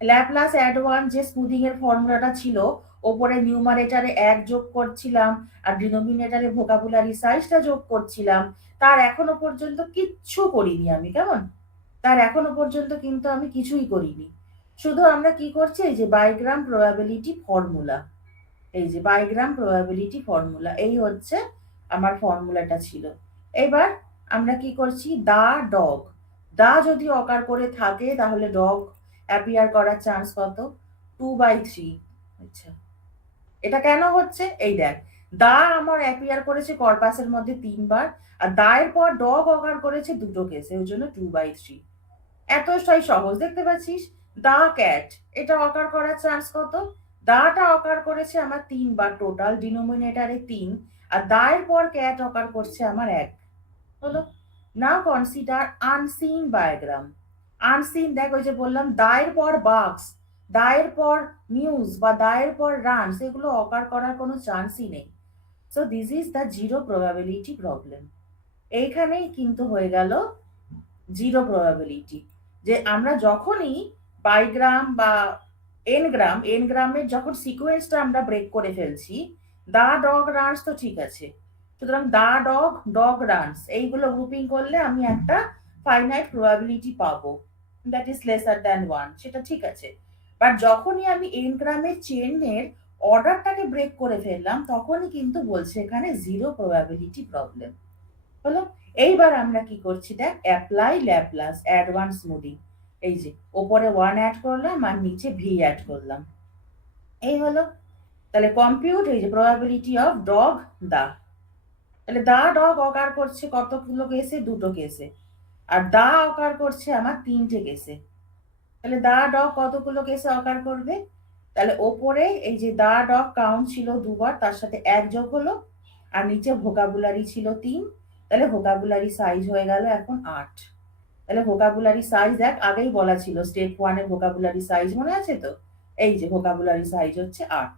ল্যাপ্লাস অ্যাড ওয়ান যে স্মুদিং এর ফর্মুলাটা ছিল, ওপরে নিউমারেটারে 1 যোগ করছিলাম আর ডিনোমিনেটারে ভোকাবুলারি সাইজটা যোগ করছিলাম, তার এখনো পর্যন্ত কিচ্ছু করিনি আমি, কেমন? তার এখনো পর্যন্ত কিন্তু আমি কিছুই করিনি। শুধু আমরা কি করছি, এই যে বায়োগ্রাম প্রবাবিলিটি ফর্মুলা, এই যে বায়োগ্রাম প্রবাবিলিটি ফর্মুলা, এই হচ্ছে আমার ফর্মুলাটা ছিল। এবার আমরা কি করছি, দা ডগ, দা যদি অকার করে থাকে তাহলে ডগ অ্যাপিয়ার করার চান্স কত, 2/3। আচ্ছা, এটা কেন হচ্ছে, এই দেখ, দা আমার অ্যাপিয়ার করেছে কর্পাসের মধ্যে 3 বার, আর দায়ের পর ডগ অকার করেছে দুটো কেসে, ওই জন্য 2/3। এতটাই সহজ, দেখতে পাচ্ছিস? দা ক্যাট, এটা অকার করার চান্স কত, দাটা অকার করেছে আমার 3 বার, টোটাল ডিনোমিনেটারে 3, আর দায়ের পর ক্যাট অকার করছে আমার 1। হলো। নাও কনসিডার আনসিন বায়োগ্রাম। আনসিন, দেখ ওই যে বললাম দায়ের পর বাক্স, দায়ের পর মিউজ বা দায়ের পর রানস, এগুলো অকার করার কোনো চান্সই নেই। So this is the zero probability problem. এইখানেই কিন্তু হয়ে গেল জিরো প্রবাবিলিটি, যে আমরা যখনই বাইগ্রাম বা এনগ্রাম, এনগ্রামের যখন সিকোয়েন্সটা আমরা ব্রেক করে ফেলছি, দা ডগ রানস তো ঠিক আছে, সুতরাং দা ডগ, ডগ রানস, এইগুলো গ্রুপিং করলে আমি একটা ফাইনাইট প্রবাবিলিটি পাবো, that is lesser than one, সেটা ঠিক আছে। বাট যখনই আমি এনগ্রামের চেনের অর্ডারটাকে ব্রেক করে ফেললাম, তখনই কিন্তু বলছে এখানে জিরো প্রবাবিলিটি প্রবলেম। হলো। এইবার আমরা কি করছি, দেখ, apply Laplace add one smoothing, এই যে ওপরে 1 অ্যাড করলাম আর নিচে ভি অ্যাড করলাম, এই হলো। তাহলে কম্পিউট, এই যে প্রবাবিলিটি অফ ডগ দা, তাহলে দা ডগ অকার করছে কতগুলো কেসে, দুটো কেসে, আর দা অকার করছে আমার 3টে কেসে। তাহলে দা ডগ কতগুলো কেসে অকার করবে, তাহলে ওপরে এই যে দা ডগ কাউন্ট ছিল 2 বার, তার সাথে 1 যোগ হলো, আর নিচে ভোকাবুলারি ছিল 3, তাহলে ভোকাবুলারি সাইজ হয়ে গেল এখন 8। তাহলে ভোকাবুলারি সাইজ দেখ আগেই বলা ছিল, স্টেপ 1-এর ভোকাবুলারি সাইজ মনে আছে তো, এই যে ভোকাবুলারি সাইজ হচ্ছে 8।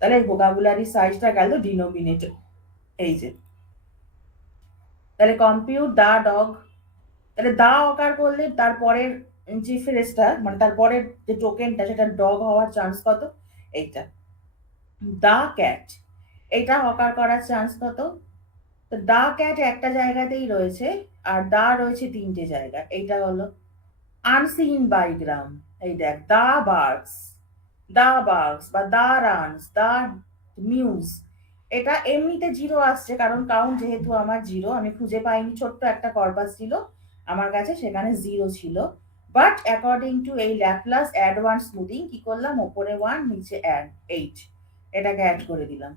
তাহলে ভোকাবুলারি সাইজটা গেল ডিনোমিনেটর, এই যে। তাহলে কম্পিউট দা ডগ, তাহলে দা অকার করলে তারপরের যে ফ্রেজটা, মানে তারপরের যে টোকেনটা, সেটা ডগ হওয়ার চান্স কত, এইটা। দা ক্যাট, এটা অকার করার চান্স কত, তো দা ক্যাট একটা জায়গাতেই রয়েছে, আর দা রয়েছে 3টে জায়গা, এইটা হলো আনসিন বাইগ্রাম। এই দেখ, দা বার্কস, দা বার্কস বা দা রানস, দা মিউজ, এটা এমনিতে জিরো আসছে, কারণ কাউন্ট যেহেতু আমার জিরো, আমি খুঁজে পাইনি, ছোট্ট একটা কর্পাস ছিল আমার কাছে, সেখানে জিরো ছিল। বাট অ্যাকর্ডিং টু এই ল্যাপ্লাস অ্যাডভান্স স্মুদিং কি করলাম, ওপরে 1 নিচে 8, এটাকে অ্যাড করে দিলাম।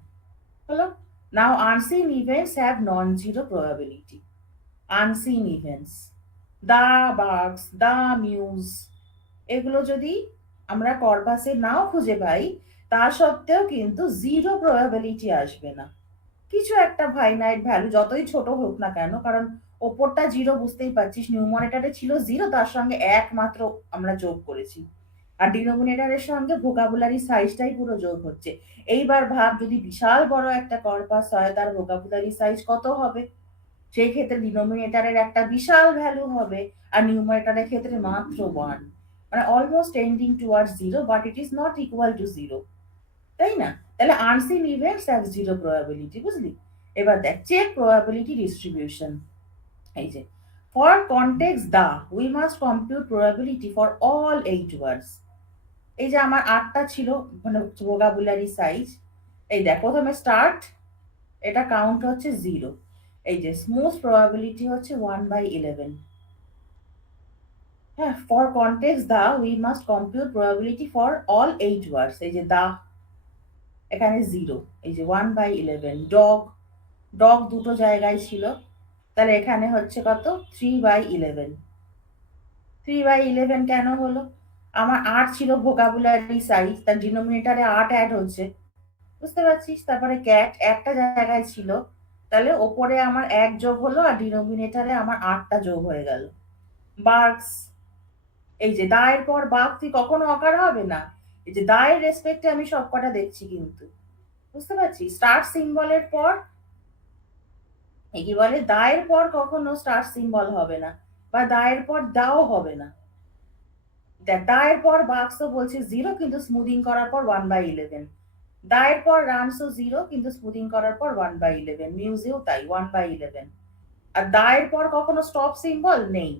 হলো? Now unseen events have non zero probability. Unseen events, the barks, the mews, এগুলো যদি আমরা কর্পাসে নাও খুঁজে পাই, তা সত্ত্বেও কিন্তু জিরো প্রবাবিলিটি আসবে না। কিছু একটা ফাইনাইট ভ্যালু যতই ছোট হোক না কেন, কারণ ওপরটা জিরো বুঝতেই পারছিস, নিউমারেটারে ছিল জিরো, তার সঙ্গে এক মাত্র আমরা যোগ করেছি, আর ডিনোমিনেটারের সঙ্গে ভোকাবুলারি সাইজটাই পুরো যোগ হচ্ছে। এইবার ভাব, যদি বিশাল বড় একটা কর্পাস হয়, তার ভোকাবুলারি সাইজ কত হবে? সেই ক্ষেত্রে ডিনোমিনেটারের একটা বিশাল ভ্যালু হবে, আর নিউমারেটারের ক্ষেত্রে মাত্র 1, মানে almost tending towards zero, but it is not equal to zero, তাই না? তাহলে unseen events have zero probability, বুঝলি? এবার দেখ, চেক প্রবাবিলিটি ডিস্ট্রিবিউশন। এই যে, for context the we must compute probability for all 8 words. এই যে আমার 8টা ছিল মানে ভোকাবুলারি সাইজ, এই দেখ, প্রথমে স্টার্ট, এটা কাউন্ট হচ্ছে জিরো। এই যে স্মুথ প্রবাবিলিটি হচ্ছে 1/11। হ্যাঁ, for context the we must compute probability for all 8 words. এই যে দা, এখানে জিরো। এই যে 1/11। ডগ, ডগ দুটো জায়গায় ছিল, তাহলে এখানে হচ্ছে কত, 3/11। 3/11 কেন হলো? আমার 8 ছিল ভোকাবুলারি সাইজ, তার ডিনোমিনেটারে 8 অ্যাড হচ্ছে, বুঝতে পারছিস? তারপরে ক্যাট একটা জায়গায় ছিল, তাহলে ওপরে আমার 1 যোগ হলো, আর ডিনোমিনেটারে আমার 8টা যোগ হয়ে গেল। বার্কস, এই যে দা এর পর বাঘ তুই কখনো অকার হবে না, এই যে দা এর রেসপেক্টে আমি সবকটা দেখছি কিন্তু, বুঝতে পারছিস? স্টার সিম্বলের পর, কি বলে, দায়ের পর কখনো স্টার সিম্বল হবে না, বা দায়ের পর দাও হবে না। দেখ, দায়ের পর বাক্সও বলছে জিরো, কিন্তু স্মুদিং করার পর 1/11। দায়ের পর রানসও জিরো, কিন্তু স্মুদিং করার পর 1/11। মিউজেও তাই, 1/11। আর দায়ের পর কখনো স্টপ সিম্বল নেই,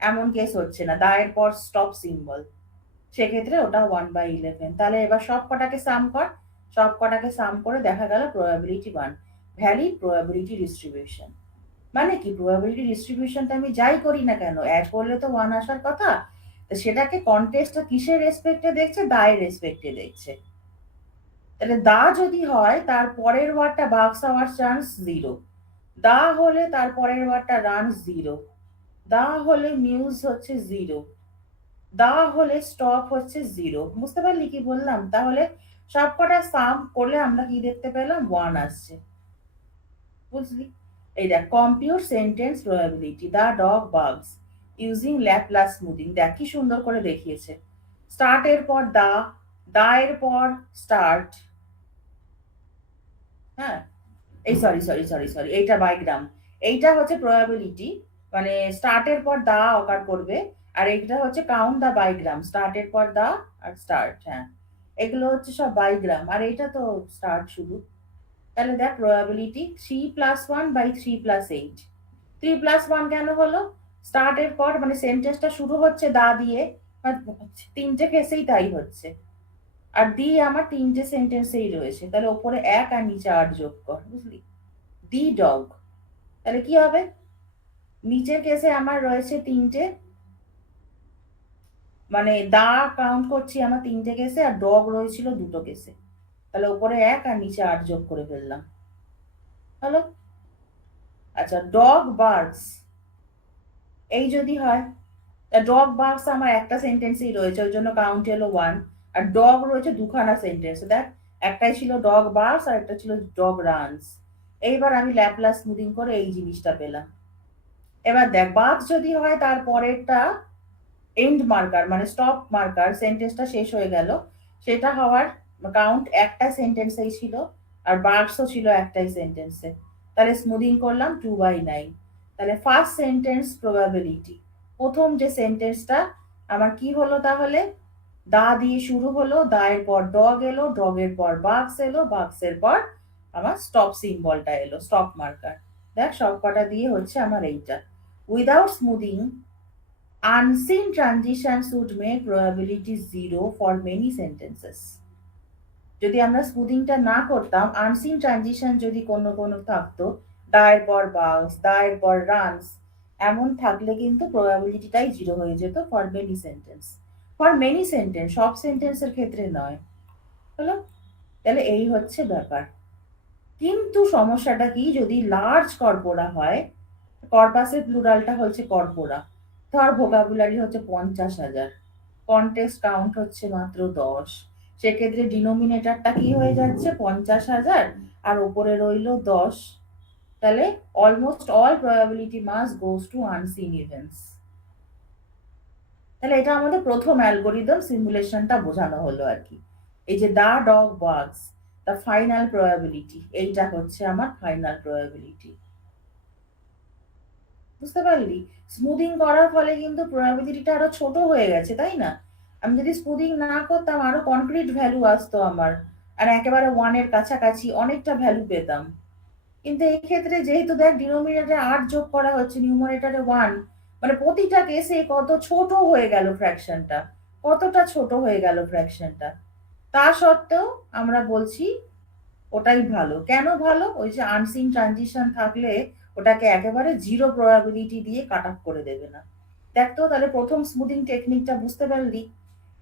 এমন কেস হচ্ছে না, দায়ের পর স্টপ সিম্বল, সেক্ষেত্রে ওটা 1/11। তাহলে এবার সব কটাকে সাম কর, সব কটাকে সাম করে দেখা গেল প্রবাবিলিটি 1, ভ্যালিড প্রবাবিলিটি ডিস্ট্রিবিউশন। মানে কি, প্রবাবিলিটি ডিস্ট্রিবিউশনটা আমি যাই করি না কেন, অ্যাড করলে তো 1 আসার কথা, তো সেটাকে কন্টেক্সটটা কিসের রেসপেক্টে দেখছে, দায়ের রেসপেক্টে দেখছে। তাহলে দা যদি হয়, তার পরের ওয়ার্ডটা বাক্স হওয়ার চান্স জিরো, দা হলে তার পরের ওয়ার্ডটা রান জিরো, দা হলে মিউজ হচ্ছে জিরো, দা হলে স্টপ হচ্ছে জিরো। বুঝতে পারলি কি বললাম? তাহলে সবকটা সাম করলে আমরা কি দেখতে পেলাম, 1 আসছে, বুঝলি? এই দেখ, compute sentence probability, the dog barks using Laplace smoothing, দেখ কি সুন্দর করে দেখিয়েছে। স্টার্ট এর পর দা, দা এর পর স্টার্ট, হ্যাঁ, এই সরি সরি সরি সরি, এইটা বাইগ্রাম, এইটা হচ্ছে প্রবাবিলিটি, মানে স্টার্টের পর দা অকার করবে, আর এইটা হচ্ছে কাউন্ট দা বাইগ্রাম, স্টার্টের পর দা আর স্টার্ট, হ্যাঁ, এগুলো হচ্ছে সব বাইগ্রাম, আর এইটা তো স্টার্ট শুধু। তাহলে দেখ, প্রবাবিলিটি 3+1/3+8। 3+1 কেন হলো? স্টার্টের পর মানে সেন্টেন্সটা শুরু হচ্ছে দা দিয়ে, তিনটে কেসেই তাই হচ্ছে, আর দি আমার তিনটে সেন্টেন্সেই রয়েছে, তাহলে ওপরে 1 আর নিচে 8 যোগ কর, বুঝলি? দি ডগ, তাহলে কি হবে, নিচের কেসে আমার রয়েছে তিনটে, মানে দা কাউন্ট করছি আমার তিনটে কেসে, আর ডগ রয়েছিল দুটো কেসে, তাহলে ওপরে 1 আর নিচে 8 যোগ করে ফেললাম, হলো? আচ্ছা, ডগ বার্কস, এই যদি হয়, ডগ বার্কস আমার একটা সেন্টেন্সেই রয়েছে, ওই জন্য কাউন্ট হলো 1, আর ডগ রয়েছে দুখানা সেন্টেন্স, দেখ, একটাই ছিল ডগ বার্কস আর একটা ছিল ডগ রানস। এইবার আমি ল্যাপ্লাস স্মুদিং করে এই জিনিসটা পেলাম। এবার দেখ, বার্কস যদি হয়, তার পরেরটা এন্ড মার্কার মানে স্টপ মার্কার, সেন্টেন্সটা শেষ হয়ে গেল, সেটা হওয়ার কাউন্ট একটা সেন্টেন্সেই ছিল, আর বার্কসও ছিল একটাই সেন্টেন্সে, তাহলে স্মুদিং করলাম 2/9। তাহলে ফার্স্ট সেন্টেন্স প্রবাবিলিটি, প্রথম যে সেন্টেন্সটা আমার কি হলো, তাহলে দা দিয়ে শুরু হলো, দা এর পর ডগ এলো, ডগের পর বাক্স এলো, বাক্সের পর আমার স্টপ সিম্বলটা এলো, স্টপ মার্কার। দেখ, সব কটা দিয়ে হচ্ছে আমার এইটা। Without smoothing, unseen transitions would make probability 0 for many sentences. যদি আমরা স্মুদিংটা না করতাম, আনসিন ট্রানজিশন যদি কোনো কোনো থাকতো, দায়ের পর বাউন্স, দায়ের পর রানস, এমন থাকলে কিন্তু প্রবাবিলিটিটাই জিরো হয়ে যেত for many sentence. For many sentence, সব সেন্টেন্সের ক্ষেত্রে নয়। হলো? তাহলে এই হচ্ছে ব্যাপার। কিন্তু সমস্যাটা কি, যদি লার্জ কর্পোরা হয়, কর্পাসের প্লুরালটা হচ্ছে কর্পোরা, ধর ভোকাবুলারি হচ্ছে 50,000, কন্টেক্সট কাউন্ট হচ্ছে মাত্র 10, সেক্ষেত্রে ডিনোমিনেটরটা কি হয়ে যাচ্ছে 50,000 আর ওপরে রইল 10, তাহলে almost all probability mass goes to unseen events. তাহলে এটা আমাদের প্রথম অ্যালগোরিদম সিমুলেশনটা বোঝানো হলো আর কি। এই যে the dog barks, the final probability, এইটা হচ্ছে আমার ফাইনাল প্রবাবিলিটি। বুঝতে পারলি? স্মুদিং করার ফলে কিন্তু প্রবাবিলিটিটা আরো ছোট হয়ে গেছে, তাই না? আমি যদি স্মুদিং না করতাম আরো কনক্রিট ভ্যালু আসতো আমার, আর একেবারে 1 এর কাছাকাছি অনেকটা ভ্যালু পেতাম। কিন্তু এই ক্ষেত্রে যেহেতু দেখ ডিনোমিনেটরে 8 যোগ করা হচ্ছে, নিউমারেটরে 1, মানে প্রতিটা কেসে কত ছোট হয়ে গেল ফ্র্যাকশনটা, কতটা ছোট হয়ে গেল ফ্র্যাকশনটা। তা সত্ত্বেও আমরা বলছি ওটাই ভালো। কেন ভালো? ওই যে আনসিন ট্রানজিশন থাকলে ওটাকে একেবারে জিরো প্রবাবিলিটি দিয়ে কাট অফ করে দেবে না। দেখ তো, তাহলে প্রথম স্মুদিং টেকনিকটা বুঝতে পারলি?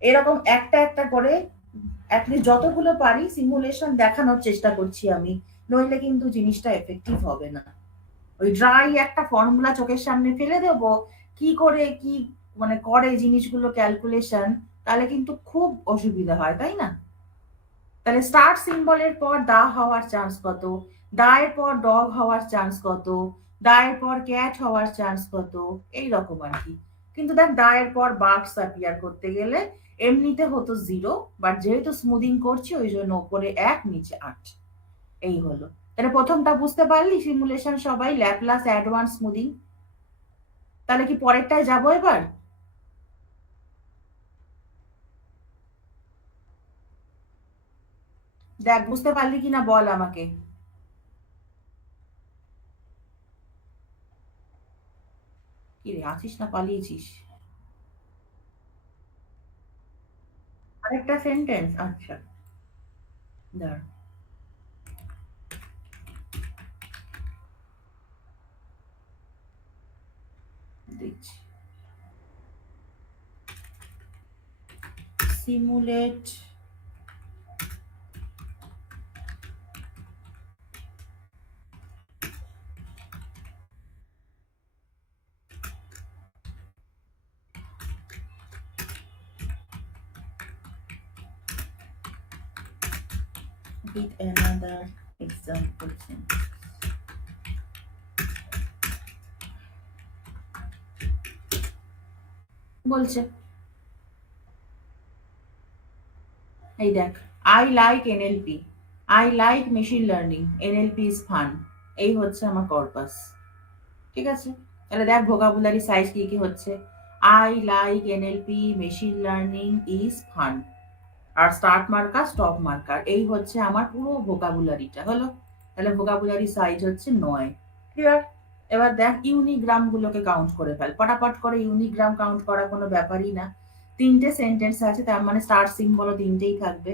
এরকম একটা একটা করে অ্যাটলিস্ট যতগুলো পারি সিমুলেশন দেখানোর চেষ্টা করছি আমি, নইলে কিন্তু জিনিসটা এফেক্টিভ হবে না। ওই ড্রাই একটা ফর্মুলা চোখের সামনে ফেলে দেব, কি করে কি মানে করে জিনিসগুলো ক্যালকুলেশন, তাহলে কিন্তু খুব অসুবিধা হয়, তাই না? তাহলে স্টার সিম্বলের পর দা হওয়ার চান্স কত, দায়ের পর ডগ হওয়ার চান্স কত, দায়ের পর ক্যাট হওয়ার চান্স কত, এই রকম আর কি। কিন্তু দেখ দায়ের পর বার্ডস অ্যাপিয়ার করতে গেলে এমনিতে হতো 0, বাট যেহেতু স্মুদিং করছি ওই জন্য ওপরে 1 নিচে 8, এই হলো। তাহলে প্রথমটা বুঝতে পারলি সিমুলেশন সবাই, ল্যাপলাস অ্যাডভান্স স্মুদিং। তাহলে কি পরেরটায় যাবো এবার? দেখ বুঝতে পারলি কিনা বল আমাকে। কি রে, আছিস না পালিয়েছিস? আরেকটা সেন্টেন্স, আচ্ছা দাঁড়া দেখছি। Simulate with another example sentence বলছে, এই দেখ, I like NLP, I like machine learning, NLP is fun, এই হচ্ছে আমার কর্পাস। ঠিক আছে? তাহলে দেখ ভোকাবুলারি সাইজ কি কি হচ্ছে, I like NLP, machine learning is fun, আর স্টার্ট মার্কার স্টপ মার্কার, এই হচ্ছে আমার পুরো ভোকাবুলারিটা হলো। তাহলে ভোকাবুলারি সাইজ হচ্ছে 9। ক্লিয়ার? এবার দেখ ইউনিগ্রাম গুলোকে কাউন্ট করে ফেল পটাপট করে। ইউনিগ্রাম কাউন্ট করা কোনো ব্যাপারই না। 3টে সেন্টেন্স আছে, তার মানে স্টার সিম্বলও 3টেই থাকবে।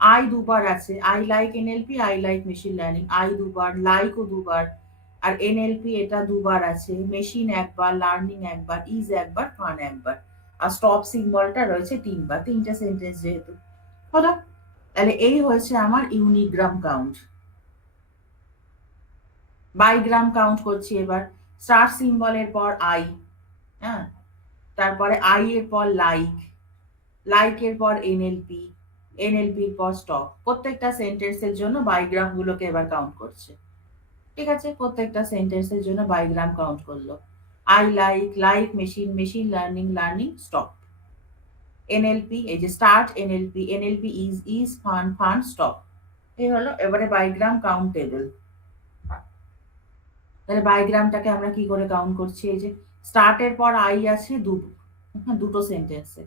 আই দুবার আছে, I like NLP, I like machine learning, I দুবার, লাইকও দুবার, আর এনএলপি এটা দুবার আছে, মেশিন একবার, লার্নিং একবার, ইজ একবার, ফান একবার, আর স্টপ সিম্বলটা রয়েছে 3বার, 3টে সেন্টেন্স যেহেতু হলো। তাহলে এই হয়েছে আমার ইউনিগ্রাম কাউন্ট। বাইগ্রাম কাউন্ট করছি এবার। স্টার সিম্বলের পর আই, হ্যাঁ, তারপরে আই এর পর লাইক, লাইকের পর এনএলপি, এনএলপির পর স্টপ। প্রত্যেকটা সেন্টেন্সের জন্য বাইগ্রাম গুলোকে এবার কাউন্ট করছে। ঠিক আছে? প্রত্যেকটা সেন্টেন্সের জন্য বাইগ্রাম কাউন্ট করলো। I like, like machine, machine learning, learning stop. NLP, এই যে start NLP, NLP is, is fun, fun stop. এই হলো এবারে বাইগ্রাম কাউন্ট টেবিল। তাহলে বায়োগ্রামটাকে আমরা কি করে কাউন্ট করছি, এই যে স্টার্টের পর আই আছে দুটো সেন্টেন্সে,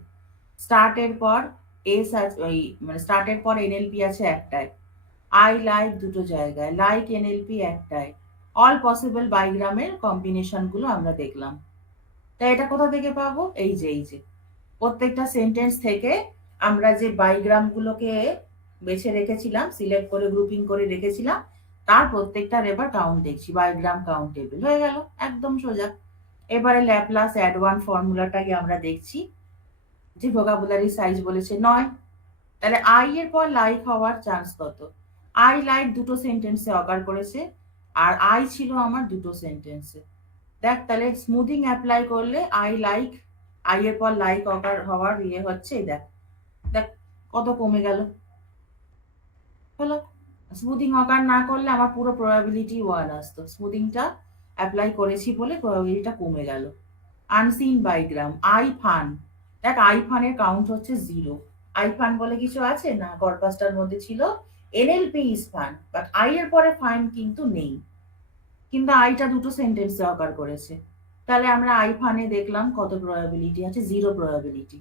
স্টার্টের পর এস আছে, ওই মানে স্টার্টের পর এনএলপি আছে একটাই, আই লাইক দুটো জায়গায়, লাইক এনএলপি একটাই। অল পসিবল বায়োগ্রামের কম্বিনেশন গুলো আমরা দেখলাম। তাই এটা কোথা থেকে পাবো, এই যে প্রত্যেকটা সেন্টেন্স থেকে আমরা যে বায়োগ্রাম গুলোকে বেছে রেখেছিলাম, সিলেক্ট করে গ্রুপিং করে রেখেছিলাম, তার প্রত্যেকটার এবার কাউন্ট দেখছি, বায়োগ্রাম কাউন্টেবল হয়ে গেল, একদম সোজা। এবারে ল্যাপ্লাস অ্যাডভান্স ফর্মুলাটাকে আমরা দেখছি, যে ভোকাবুলারি সাইজ বলেছে 9, তাহলে আই এর পর লাইক হওয়ার চান্স কত? আই লাইক দুটো সেন্টেন্সে অকার করেছে, আর আই ছিল আমার দুটো সেন্টেন্সে। দেখ তাহলে স্মুদিং অ্যাপ্লাই করলে আই লাইক, আই এর পর লাইক অকার হওয়ার ইয়ে হচ্ছে, দেখ দেখ কত কমে গেল, হলো। স্মুদিং অকার না করলে আমার পুরো প্রবাবিলিটি 1 আসতো, স্মুদিংটা অ্যাপ্লাই করেছি বলে প্রবাবিলিটিটা কমে গেল। আনসিন বাইগ্রাম, আই ফান, দেখ আই ফানের কাউন্ট হচ্ছে 0। আই ফান বলে কিছু আছে না, কর্পাসটার মধ্যে ছিল NLP is fun, but I এর পরে ফান কিন্তু নেই, কিন্তু আইটা দুটো সেন্টেন্সে অকার করেছে, তাহলে আমরা আই ফানে দেখলাম কত প্রবাবিলিটি আছে, 0 প্রবাবিলিটি।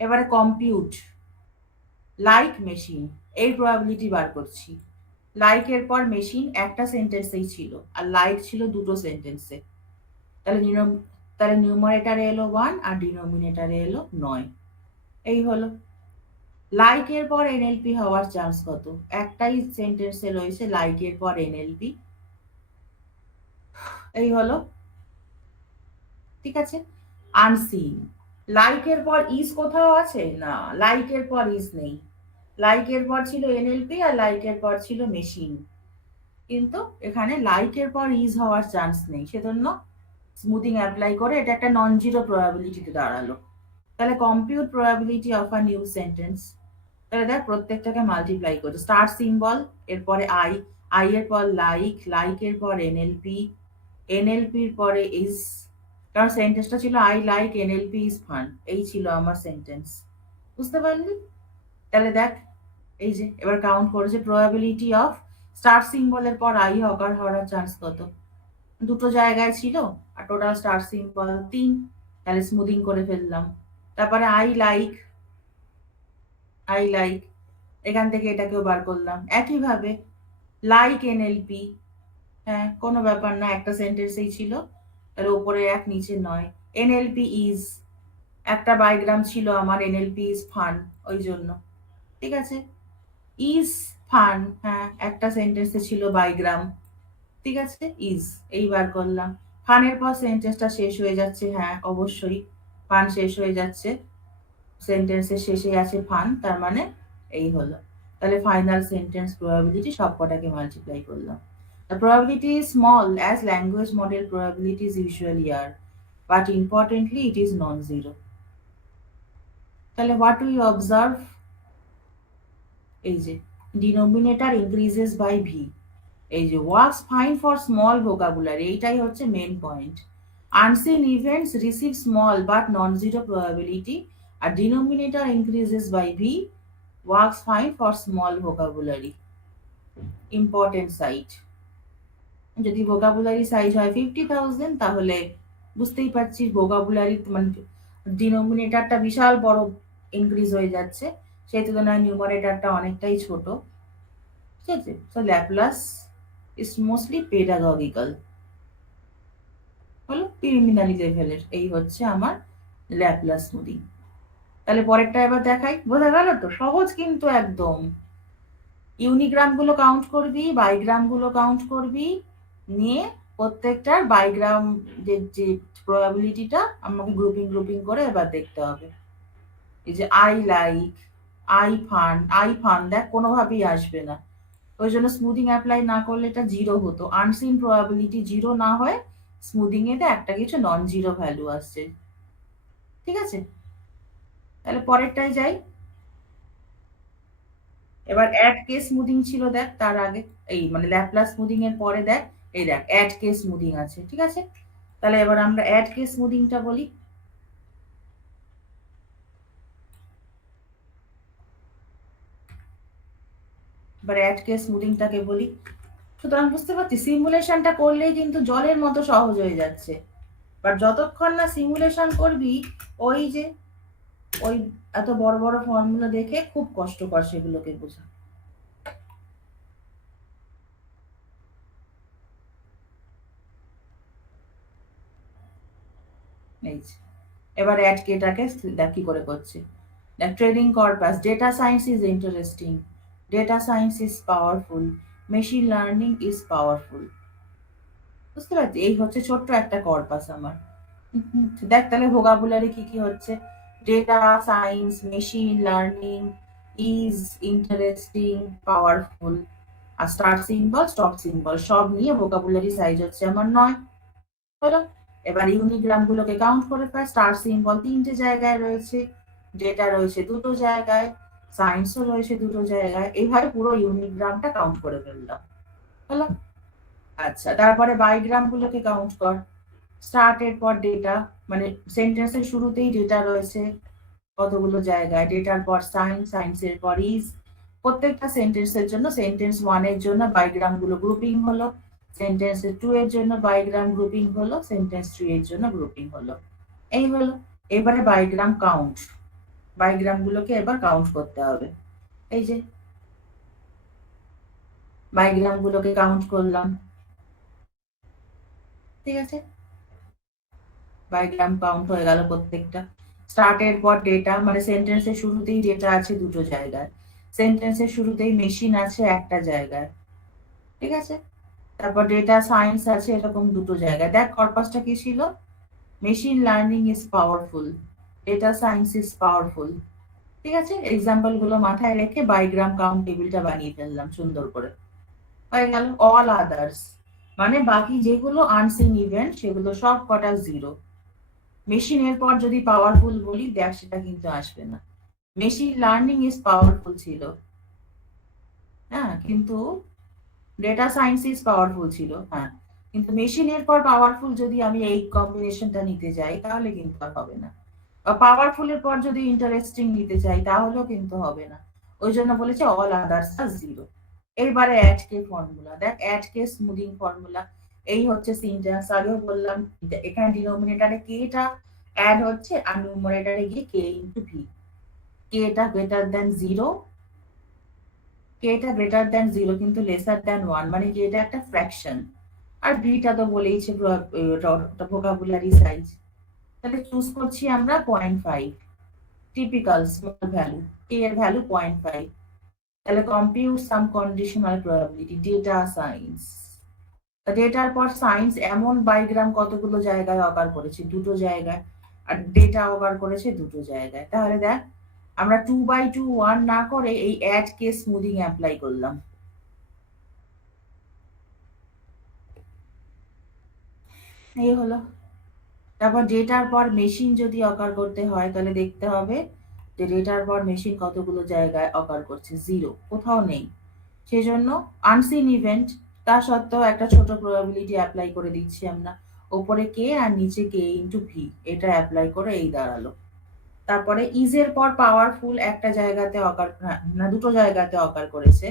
এবারে কম্পিউট লাইক মেশিন, এই প্রবাবিলিটি বার করছি। লাইক এর পর মেশিন একটা সেন্টেন্সেই ছিল, আর লাইক ছিল দুটো সেন্টেন্সে, তাহলে তাহলে নিউমারেটারে এলো 1 আর ডিনোমিনেটারে এলো 9, এই হলো। লাইক এর পর এনএলপি হওয়ার চান্স কত? একটাই সেন্টেন্সে রয়েছে লাইক এর পর এনএলপি, এই হলো, ঠিক আছে। আনসিন, লাইক এর পর ইজ কোথাও আছে না, লাইক এর পর ইজ নেই, লাইক এর পর ছিল এনএলপি আর লাইক এর পর ছিল মেশিন, কিন্তু এখানে লাইক এর পর ইজ হওয়ার চান্স নেই, সেজন্য স্মুদিং অ্যাপ্লাই করে এটা একটা নন জিরো প্রবাবিলিটিতে দাঁড়ালো। তাহলে compute probability of a new sentence, তাহলে দেখ প্রত্যেকটাকে মাল্টিপ্লাই করছে, স্টার সিম্বল, এরপরে আই, আই এর পর লাইক, লাইক এর পর এনএলপি, এনএলপির পরে ইজ, কারণ সেন্টেন্সটা ছিল I like NLP is fun, এই ছিল আমার সেন্টেন্স, বুঝতে পারলি? তাহলে দেখ এই যে এবার কাউন্ট করেছে প্রবাবিলিটি অফ, স্টার সিম্বলের পর আই হকার হওয়ার চান্স কত? দুটো জায়গায় ছিল, আর টোটাল স্টার সিম্বল 3, তাহলে স্মুদিং করে ফেললাম। তারপরে আই লাইক, আই লাইক, এখান থেকে এটাকেও বার করলাম একইভাবে। লাইক এনএলপি, হ্যাঁ কোনো ব্যাপার না, একটা সেন্টেন্সেই ছিল, তাহলে উপরে 1 নিচে 9। এনএলপি ইজ, একটা বায়োগ্রাম ছিল আমার, এনএলপি ইজ ফান, ওই জন্য, ঠিক আছে। ইজ ফান, হ্যাঁ একটা সেন্টেন্সে ছিল বায়োগ্রাম, ঠিক আছে, ইজ, এই বার করলাম। ফানের পর সেন্টেন্সটা শেষ হয়ে যাচ্ছে, হ্যাঁ অবশ্যই ফান শেষ হয়ে যাচ্ছে, সেন্টেন্সের শেষে আছে ফান, তার মানে এই হলো। তাহলে ফাইনাল সেন্টেন্স প্রবাবিলিটি সবকটাকে মাল্টিপ্লাই করলাম। The probability is small as language model probabilities usually are, but importantly it is non-zero. তাহলে what we observe, এই যে denominator increases by v, এই যে works fine for small vocabulary, এইটাই হচ্ছে main point. Unseen events receive small but non-zero probability, আর denominator increases by v, works fine for small vocabulary. Important site, যদি vocabulary size হয় 50,000, তাহলে বুঝতেই পারছিস ভোকাবুলারি মানে ডিনোমিনেটরটা বিশাল বড় ইনক্রিজ হয়ে যাচ্ছে, সেই তুলনায় নিউমারেটরটা অনেকটাই ছোট, ঠিক আছে। So Laplace is mostly pedagogical, হলো প্রিলিমিনারি লেভেলের, এই হচ্ছে আমার ল্যাপ্লাস স্মুদিং। তাহলে পরেরটা এবার দেখাই, বোঝা গেল তো, সহজ কিন্তু একদম। ইউনিগ্রাম গুলো কাউন্ট করবি, বাইগ্রাম গুলো কাউন্ট করবি, নিয়ে প্রত্যেকটার বাইগ্রাম যে প্রবাবিলিটিটা আমাকে গ্রুপিং গ্রুপিং করে এবার দেখতে হবে। এই যে I like, I fun, I fun দেখ কোনোভাবেই আসবে না, ওই জন্য স্মুদিং অ্যাপ্লাই না করলে এটা 0 হতো, আনসিন প্রবাবিলিটি 0 না হয়ে স্মুদিং এতে একটা কিছু নন জিরো ভ্যালু আসছে, ঠিক আছে। তাহলে পরেরটাই যাই। এবার অ্যাড কে স্মুদিং ছিল দেখ, তার আগে এই মানে ল্যাপ্লাস স্মুদিং এর পরে দেখ, এই দেখ অ্যাড কে স্মুদিং আছে, ঠিক আছে। তাহলে এবার আমরা অ্যাড কে স্মুদিংটা বলি। এবার অ্যাড কে স্মুদিংটাকে বলি। সুতরাং বুঝতে পারছি সিমুলেশনটা করলেই কিন্তু জলের মতো সহজ হয়ে যাচ্ছে, বাট যতক্ষণ না সিমুলেশন করবি, ওই যে ওই এত বড় বড় ফর্মুলা দেখে খুব কষ্টকর সেগুলোকে বোঝা। এই যে এবার অ্যাড কেটাকে দেখ কি করে করছে। The training corpus, data science is interesting, data science is powerful, machine learning is powerful. বুঝতে পারছি, এই হচ্ছে ছোট্ট একটা কর্পাস আমার। দেখ তাহলে ভোকাবুলারি কি কি হচ্ছে, data science, machine learning, is, interesting, powerful, আর স্টার্ট সিম্বল, স্টপ সিম্বল সব নিয়ে ভোকাবুলারি সাইজ হচ্ছে আমার 9 হলো। এবার ইউনিগ্রাম গুলোকে কাউন্ট করে ফেল। স্টার সিম্বল 3টে জায়গায় রয়েছে, ডেটা রয়েছে 2টো জায়গায়, সায়েন্সও রয়েছে 2টো জায়গায়। এইভাবে পুরো ইউনিগ্রামটা কাউন্ট করে ফেললাম, হলো। আচ্ছা, তারপরে বাইগ্রাম গুলোকে কাউন্ট কর। স্টার্ট এর পর ডেটা, মানে সেন্টেন্সের শুরুতেই ডেটা রয়েছে কতগুলো জায়গায়, ডেটার পর সায়েন্স, সায়েন্সের পর ইজ। প্রত্যেকটা সেন্টেন্সের জন্য সেন্টেন্স 1 এর জন্য বাইগ্রাম গুলো গ্রুপিং হলো, সেন্টেন্স 2 এর জন্য বাইগ্রাম গ্রুপিং হলো, সেন্টেন্স 3 এর জন্য গ্রুপিং হলো। এই হলো। এবারে বাইগ্রাম কাউন্ট, বাইগ্রাম গুলোকে এবার কাউন্ট করতে হবে। এই যে বাইগ্রাম গুলোকে কাউন্ট করলাম, ঠিক আছে, বাইগ্রাম কাউন্ট হয়ে গেল প্রত্যেকটা। স্টার্ট এর পর ডেটা, মানে সেন্টেন্সের শুরুতেই ডেটা আছে 2টো জায়গায়, সেন্টেন্সের শুরুতেই মেশিন আছে একটা জায়গায়, ঠিক আছে। তারপর ডেটা সায়েন্স আছে এরকম 2টো জায়গায়। দেখ কর্পাসটা কি ছিল, machine learning is powerful, data science is powerful, ঠিক আছে। এক্সাম্পল গুলো মাথায় রেখে বাইগ্রাম কাউন্ট টেবিলটা বানিয়ে ফেললাম সুন্দর করে, হয়ে গেল। অল আদার্স, মানে বাকি যেগুলো আনসিন ইভেন্ট সেগুলো সব কটা জিরো। মেশিনের পর যদি পাওয়ারফুল বলি, দেখ সেটা কিন্তু আসবে না। মেশিন লার্নিং ইজ পাওয়ারফুল ছিল, হ্যাঁ, কিন্তু ডেটা সায়েন্স ইজ পাওয়ারফুল ছিল, হ্যাঁ, কিন্তু মেশিনের পর পাওয়ারফুল যদি আমি এই কম্বিনেশনটা নিতে যাই তাহলে কিন্তু আর হবে না। বা পাওয়ারফুলের পর যদি ইন্টারেস্টিং নিতে চাই তাহলেও কিন্তু হবে না। ওই জন্য বলেছে অল আদার্স আর জিরো। এবারে অ্যাড কে ফর্মুলা, দেখ অ্যাড কে স্মুদিং ফর্মুলা। এই হচ্ছে সিনট্যাক্স, আগেও বললাম এখানে ডিনোমিনেটরে কে টা অ্যাড হচ্ছে আর নিউমারেটরে গিয়ে কে ইনটু ভি। কে টা গ্রেটার দেন জিরো, কে টা গ্রেটার দেন জিরো কিন্তু লেসার দেন 1, মানে কি এটা একটা ফ্র্যাকশন। আর ভিটা তো বলেইছে ভোকাবুলারি সাইজ। তাহলে চুজ করছি আমরা 0.5, টিপিক্যাল স্মল ভ্যালু, কে এর ভ্যালু 0.5। তাহলে কম্পিউট সাম কন্ডিশনাল প্রবাবিলিটি, ডেটা সায়েন্স। ডেটার পর সায়েন্স এমন বাইগ্রাম কতগুলো জায়গায় অকার করেছে, 2টো জায়গায়, আর ডেটা অকার করেছে 2টো জায়গায়। তাহলে দেখ আমরা 2/2 1 না করে এই অ্যাড কে স্মুদিং অ্যাপ্লাই করলাম, এই হলো। তারপর ডেটার পর মেশিন যদি অকার করতে হয় তাহলে দেখতে হবে যে ডেটার পর মেশিন কতগুলো জায়গায় অকার করছে, জিরো, কোথাও নেই। সেজন্য আনসিন ইভেন্ট, তা সত্ত্বেও একটা ছোট প্রবাবিলিটি অ্যাপ্লাই করে দিচ্ছি আমরা, ওপরে কে আর নিচে কে ইন্টু ভি, এটা অ্যাপ্লাই করে এই দাঁড়ালো। তারপরে ইজের পর পাওয়ারফুল একটা জায়গাতে অকার, না 2টো জায়গাতে অকার করেছে,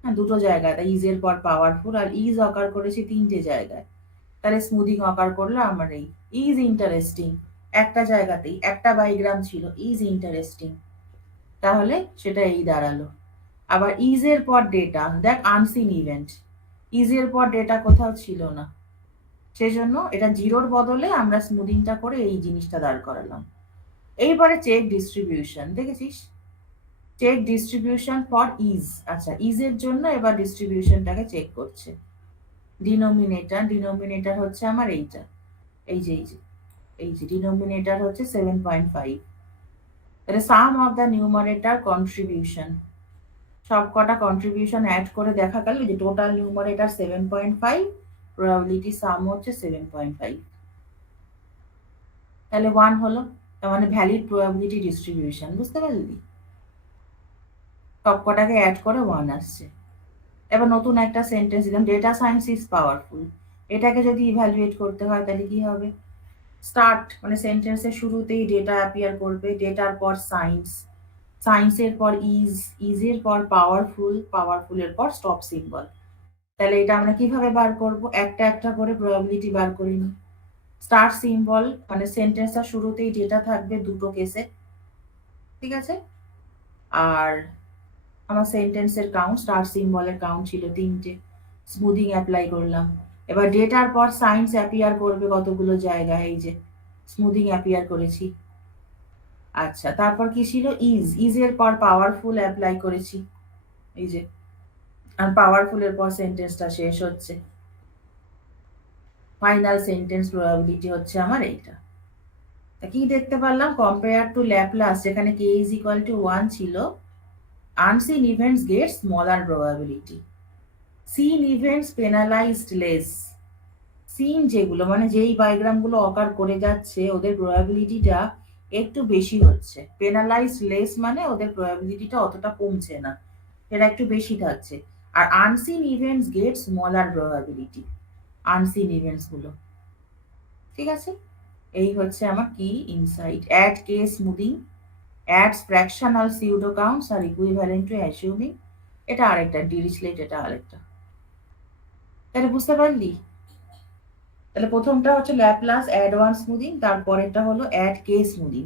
হ্যাঁ 2টো জায়গাতে ইজের পর পাওয়ারফুল, আর ইজ অকার করেছে 3টে জায়গায়। তাহলে স্মুদিং অকার করলো আমার এই ইজ ইন্টারেস্টিং, একটা জায়গাতেই একটা বাইগ্রাম ছিল ইজ ইন্টারেস্টিং, তাহলে সেটা এই দাঁড়ালো। আবার ইজের পর ডেটা, দেখ আনসিন ইভেন্ট, ইজের পর ডেটা কোথাও ছিল না, সেজন্য এটা জিরোর বদলে আমরা স্মুদিংটা করে এই জিনিসটা দাঁড় করালাম। এইবারে চেক ডিস্ট্রিবিউশন, দেখেছিস, চেক ডিস্ট্রিবিউশন ফর ইজ। আচ্ছা, ইজের জন্য এবার ডিস্ট্রিবিউশনটাকে চেক করছে। ডিনোমিনেটর, ডিনোমিনেটর হচ্ছে আমার এইটা, এই যে এই যে এই যে ডিনোমিনেটর হচ্ছে 7.5। তাহলে সাম অফ দ্য নিউমারেটর কন্ট্রিবিউশন, সব কটা কন্ট্রিবিউশন অ্যাড করে দেখা গেল যে টোটাল নিউমারেটর 7.5, প্রবাবিলিটি সাম হচ্ছে 7.5, তাহলে 1 হলো। তার মানে ভ্যালিড প্রবাবিলিটি ডিস্ট্রিবিউশন, বুঝতে পারলি, সব কটাকে অ্যাড করে 1 আসছে। এবার নতুন একটা সেন্টেন্স দিলাম, ডেটা সায়েন্স ইজ পাওয়ারফুল। এটাকে যদি ইভ্যালুয়েট করতে হয় তাহলে কি হবে, স্টার্ট মানে সেন্টেন্সের শুরুতেই ডেটা অ্যাপিয়ার করবে, ডেটার পর সায়েন্স, সায়েন্সের পর ইজ, ইজের পর পাওয়ারফুল, পাওয়ারফুলের পর স্টপ সিম্বল। তাহলে এটা আমরা কিভাবে বার করব, একটা একটা করে প্রবাবিলিটি বার করে নিই। স্টার্ট সিম্বল মানে সেন্টেন্সটা শুরুতেই ডেটা থাকবে 2টো কেসে, ঠিক আছে। আর আমার সেন্টেন্সের কাউন্ট, স্টার্ট সিম্বলের কাউন্ট ছিল 3টে, স্মুদিং অ্যাপ্লাই করলাম। এবার ডেটার পর সায়েন্স অ্যাপিয়ার করবে কতগুলো জায়গায়, এই যে স্মুদিং অ্যাপিয়ার করেছি। আচ্ছা, তারপর কি ছিল? ইজের পর পাওয়ারফুল অ্যাপ্লাই করেছি, এই যে। আর পাওয়ারফুলের পর সেন্টেন্সটা শেষ হচ্ছে। ফাইনাল সেন্টেন্স প্রবাবিলিটি হচ্ছে আমার এইটা। তা কি দেখতে পারলাম? কম্পেয়ার টু ল্যাপলাস, যেখানে কে ইজ ইকুয়াল টু 1 ছিল, unseen events get smaller probability, seen events penalized less. Seen যেগুলো মানে যেই বায়োগ্রামগুলো অকার করে যাচ্ছে ওদের প্রবাবিলিটিটা একটু বেশি হচ্ছে, পেনালাইজড লেস মানে ওদের প্রবাবিলিটিটা অতটা কমছে না, এটা একটু বেশি থাকছে। আর unseen events get smaller probability, unseen events গুলো। ঠিক আছে, এই হচ্ছে আমার কি insight. Add K smoothing, adds fractional pseudo counts are equivalent to assuming, এটা আরেকটা ডিরিচলেট, এটা আরেকটা। তাহলে বুঝতে পারলি? তাহলে প্রথমটা হচ্ছে ল্যাপলাস অ্যাডভান্স স্মুদিং, তারপরেরটা হলো অ্যাড কে স্মুদিং।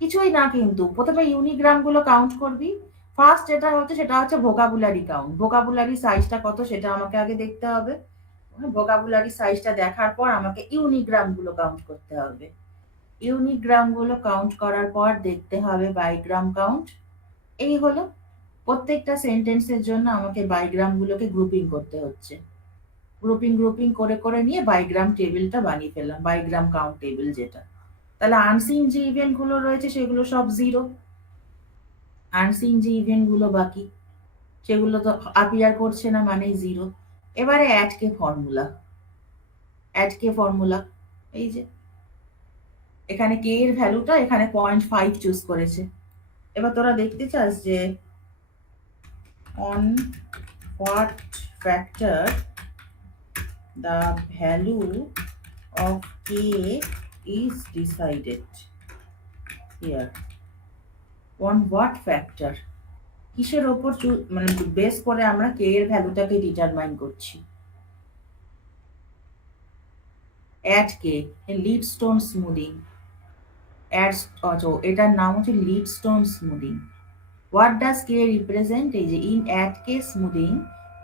কিছুই না, কিন্তু প্রথমে ইউনিগ্রাম গুলো কাউন্ট করবি। ফার্স্ট যেটা হচ্ছে সেটা হচ্ছে ভোকাবুলারি কাউন্ট, ভোকাবুলারি সাইজটা কত সেটা আমাকে আগে দেখতে হবে। ভোকাবুলারি সাইজটা দেখার পর আমাকে ইউনিগ্রাম গুলো কাউন্ট করতে হবে। ইউনিগ্রাম গুলো কাউন্ট করার পর দেখতে হবে বাইগ্রাম কাউন্ট। এই হলো, প্রত্যেকটা সেন্টেন্সের জন্য আমাকে বাইগ্রাম গুলোকে গ্রুপিং করতে হচ্ছে। গ্রুপিং গ্রুপিং করে করে নিয়ে বাইগ্রাম টেবিলটা বানিয়ে ফেললাম, বাইগ্রাম কাউন্ট টেবিল যেটা। তাহলে আনসিন যে ইভেন্ট গুলো রয়েছে সেগুলো সব জিরো, আনসিন যে ইভেন্ট গুলো বাকি সেগুলো তো আপিয়ার করছে না, মানে জিরো। এবারে অ্যাডকে ফর্মুলা, অ্যাডকে ফর্মুলা, এই যে এখানে কে এর ভ্যালুটা এখানে 0.5 চুজ করেছে। এবার তোরা দেখতে চাস যে on what factor the value of k is decided here, on what factor, কিসের ওপর মানে বেস করে আমরা কে এর ভ্যালুটাকে ডিটারমাইন করছি। Add K, Lidstone smoothing, add, এটার নাম হচ্ছে Lidstone smoothing. What does K represent? এই যে ইন অ্যাড কে স্মুদিং,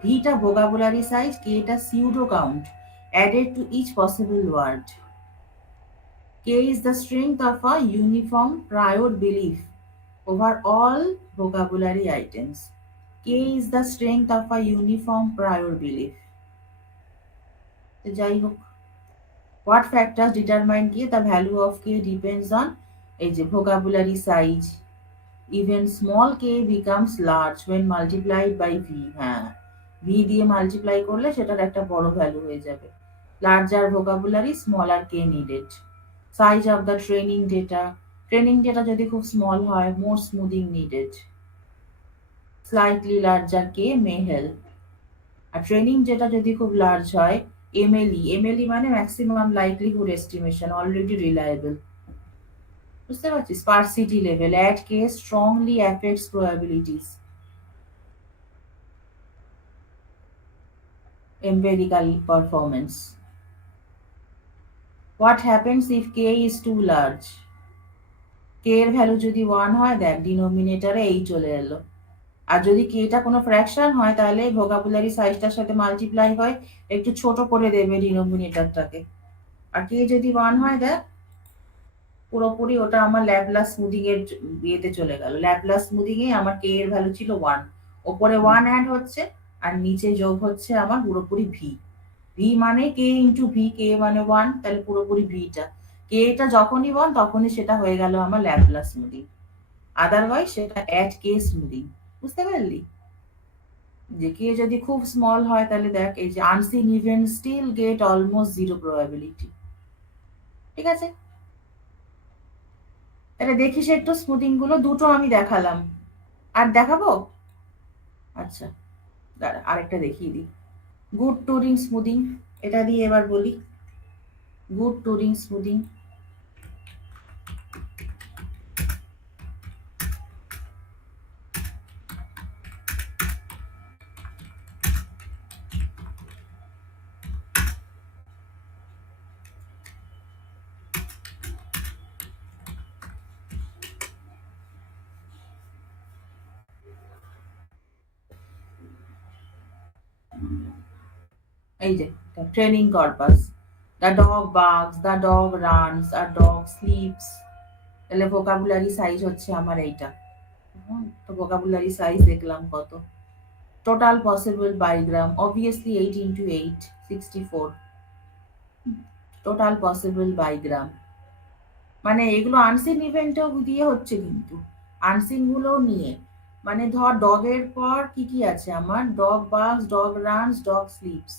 ভিটা ভোকাবুলারি সাইজ, কে এটা pseudo count added to each possible word. K is the strength of a uniform prior belief over all vocabulary items. K is the strength of a uniform prior belief. যাই হোক, what factors determine K? The value of K depends on এই যে vocabulary size. Even small k becomes large when multiplied by v. হ্যাঁ, v দিয়ে multiply করলে সেটার একটা বড় ভ্যালু হয়ে যাবে। Larger vocabulary, smaller k needed. Size of the training data, training data যদি খুব স্মল হয়, more smoothing needed. Slightly larger K may help. আর ট্রেনিং ডেটা যদি খুব লার্জ হয়, এমএলই, এমএলই মানে maximum likelihood estimation, already reliable. বুঝতে পারছিস? Sparsity level, add K strongly affects probabilities, empirical performance. What happens if k is too large? k এর value যদি 1 হয়, দেখ ডিনোমিনেটরে এই চলে এলো। আর যদি k টা কোনো ফ্র্যাকশন হয় তাহলে ভোকাবুলারি সাইজটার সাথে মাল্টিপ্লাই হয়, একটু ছোট করে দেবে ডিনোমিনেটরটাকে। আর k যদি 1 হয়, দেখ পুরোপুরি ওটা আমার ল্যাপলাস স্মুদিং এর ইয়েতে চলে গেল। ল্যাপলাস স্মুদিং এ আমার k এর ভ্যালু ছিল 1, ওপরে 1 অ্যাড হচ্ছে আর নিচে যোগ হচ্ছে আমার পুরোপুরি v। v মানে k ইন্টু v, k মানে 1, তাহলে পুরোপুরি vটা, k টা যখনই 1 তখনই সেটা হয়ে গেল আমার ল্যাপলাস স্মুদিং, আদারওয়াইজ সেটা অ্যাড কে স্মুদিং। বুঝতে পারলি? যে কে যদি খুব স্মল হয় তাহলে দেখ এই যে unseen event still get almost zero probability. ঠিক আছে, তাহলে দেখিস একটু স্মুদিং গুলো, দুটো আমি দেখালাম, আর দেখাবো? আচ্ছা দাঁড়া আরেকটা দেখিয়ে দিই, গুড টুরিং স্মুদিং, এটা দিয়ে এবার বলি। গুড টুরিং স্মুদিং, এই যে training corpus, the dog barks, the dog runs, a dog sleeps, তাহলে ভোকাবুলারি সাইজ হচ্ছে আমার এইটা। তো ভোকাবুলারি সাইজ দেখলাম কত। Total possible bigram obviously 8 into 8 64 total possible bigram. মানে এগুলো আনসিন ইভেন্টও দিয়ে হচ্ছে, কিন্তু আনসিন গুলো নিয়ে, মানে ধর ডগের পর কি কি আছে আমার, dog barks, dog runs, dog sleeps.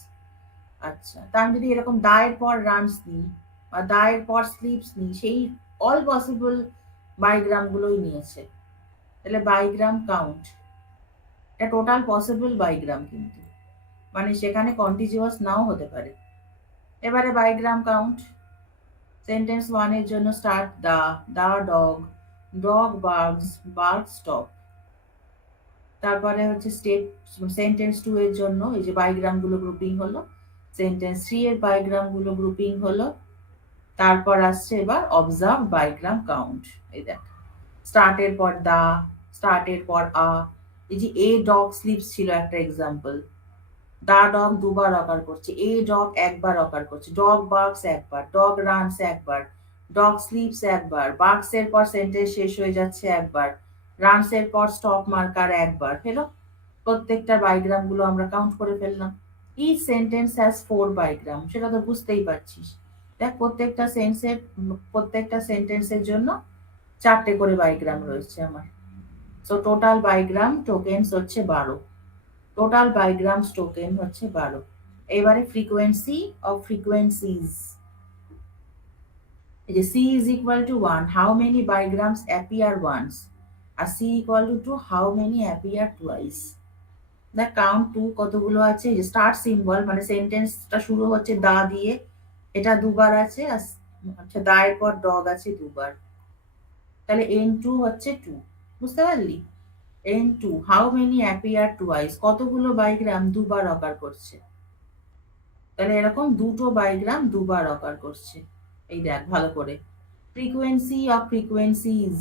আচ্ছা, তা আমি যদি এরকম দায়ের পর রানস নিই বা দায়ের পর স্লিপস নিই, সেই অল পসিবল বাইগ্রাম গুলোই নিয়েছে। তাহলে বাইগ্রাম কাউন্ট, এটা টোটাল পসিবল বাইগ্রাম, কিন্তু মানে সেখানে কন্টিজিউয়াস নাও হতে পারে। এবারে বাইগ্রাম কাউন্ট, সেন্টেন্স ওয়ানের জন্য start the dog, dog barks, bark stop. তারপরে হচ্ছে স্টেপ, সেন্টেন্স টু এর জন্য এই যে বায়োগ্রাম গুলো গ্রুপিং হলো, সেন্টেন্স থ্রি এর বায়োগ্রাম গুলো গ্রুপিং হলো। তারপর আসছে এবার অবজার্ভ বায়োগ্রাম কাউন্ট। এই দেখ, স্টার্টের পর দা, স্টার্টের পর এই যে এ ডগ স্লিপস ছিল একটা এক্সাম্পল, দা ডগ দুবার অকার করছে, এ ডগ একবার অকার করছে, ডগ বার্কস একবার, ডগ রানস একবার, ডগ স্লিপস একবার, বার্কস এর পর সেন্টেন্স শেষ হয়ে যাচ্ছে একবার, রানস এর পর স্টপ মার্কার একবার হলো। প্রত্যেকটা বায়োগ্রাম গুলো আমরা কাউন্ট করে ফেললাম। ইচ সেন্টেন্স হ্যাজ 4 বায়োগ্রাম, সেটা তো বুঝতেই পারছিস। দেখ প্রত্যেকটা সেন্টেন্সের জন্য 4টে করে বায়োগ্রাম রয়েছে আমার। সো টোটাল বায়োগ্রাম টোকেনস হচ্ছে 12। টোটাল বাইগ্রামস টোকেন হচ্ছে 12। এবারে ফ্রিকোয়েন্সি অফ ফ্রিকোয়েন্সিজ, এই যে C is equal to 1, how many bigrams appear once, আর C equal to how many appear twice. দেখ কাউন্ট টু কতগুলো আছে, এই যে স্টার্ট সিম্বল মানে সেন্টেন্সটা শুরু হচ্ছে দা দিয়ে, এটা দুবার আছে, আর আচ্ছা দা এর পর ডগ আছে দুবার, তাহলে এন টু হচ্ছে 2, বুঝতে পারলি? N two, how many appear twice, কতগুলো বাইগ্রাম দুবার অকার করছে, তাহলে এরকম দুটো বায়োগ্রাম দুবার অকার করছে। এই দেখ ভালো করে, ফ্রিকোয়েন্সি অফ ফ্রিকোয়েন্সিজ,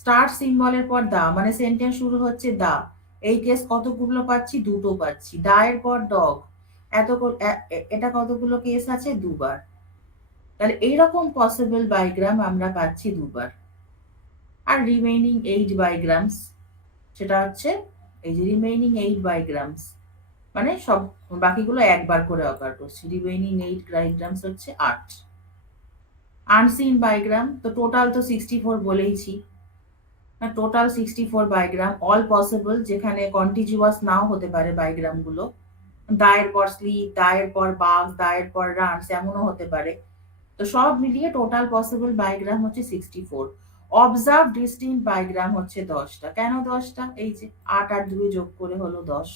স্টার্ট সিম্বলের পর দা মানে সেন্টেন্স শুরু হচ্ছে দা, এই কেস কতগুলো পাচ্ছি, দুটো পাচ্ছি। দা এর পর ডগ, এত এটা কতগুলো কেস আছে, দুবার। তাহলে এইরকম পসিবল বায়োগ্রাম আমরা পাচ্ছি দুবার। আর রিমেইনিং 8 বায়োগ্রামস, সেটা হচ্ছে এই যে রিমেইনিং 8 বায়োগ্রামস, মানে সব বাকিগুলো একবার করে অকার করছে। রিমেইনিং 8 ডায়াগ্রামস হচ্ছে 8। আনসিন বায়োগ্রাম তো টোটাল তো 64 বলেইছি, টোটাল 64 বায়োগ্রাম, অল পসিবল, যেখানে কন্টিজিউয়াস নাও হতে পারে বায়োগ্রাম গুলো, দায়ের পর স্লিপ, দায়ের পর বাঘ, দায়ের পর রানস, এমনও হতে পারে। তো সব মিলিয়ে টোটাল পসিবল বায়োগ্রাম হচ্ছে 64। অবজার্ভ ডিস্টিংক্ট বায়োগ্রাম হচ্ছে 10টা। কেন 10টা? এই যে 8 আর 2 যোগ করে হলো 10।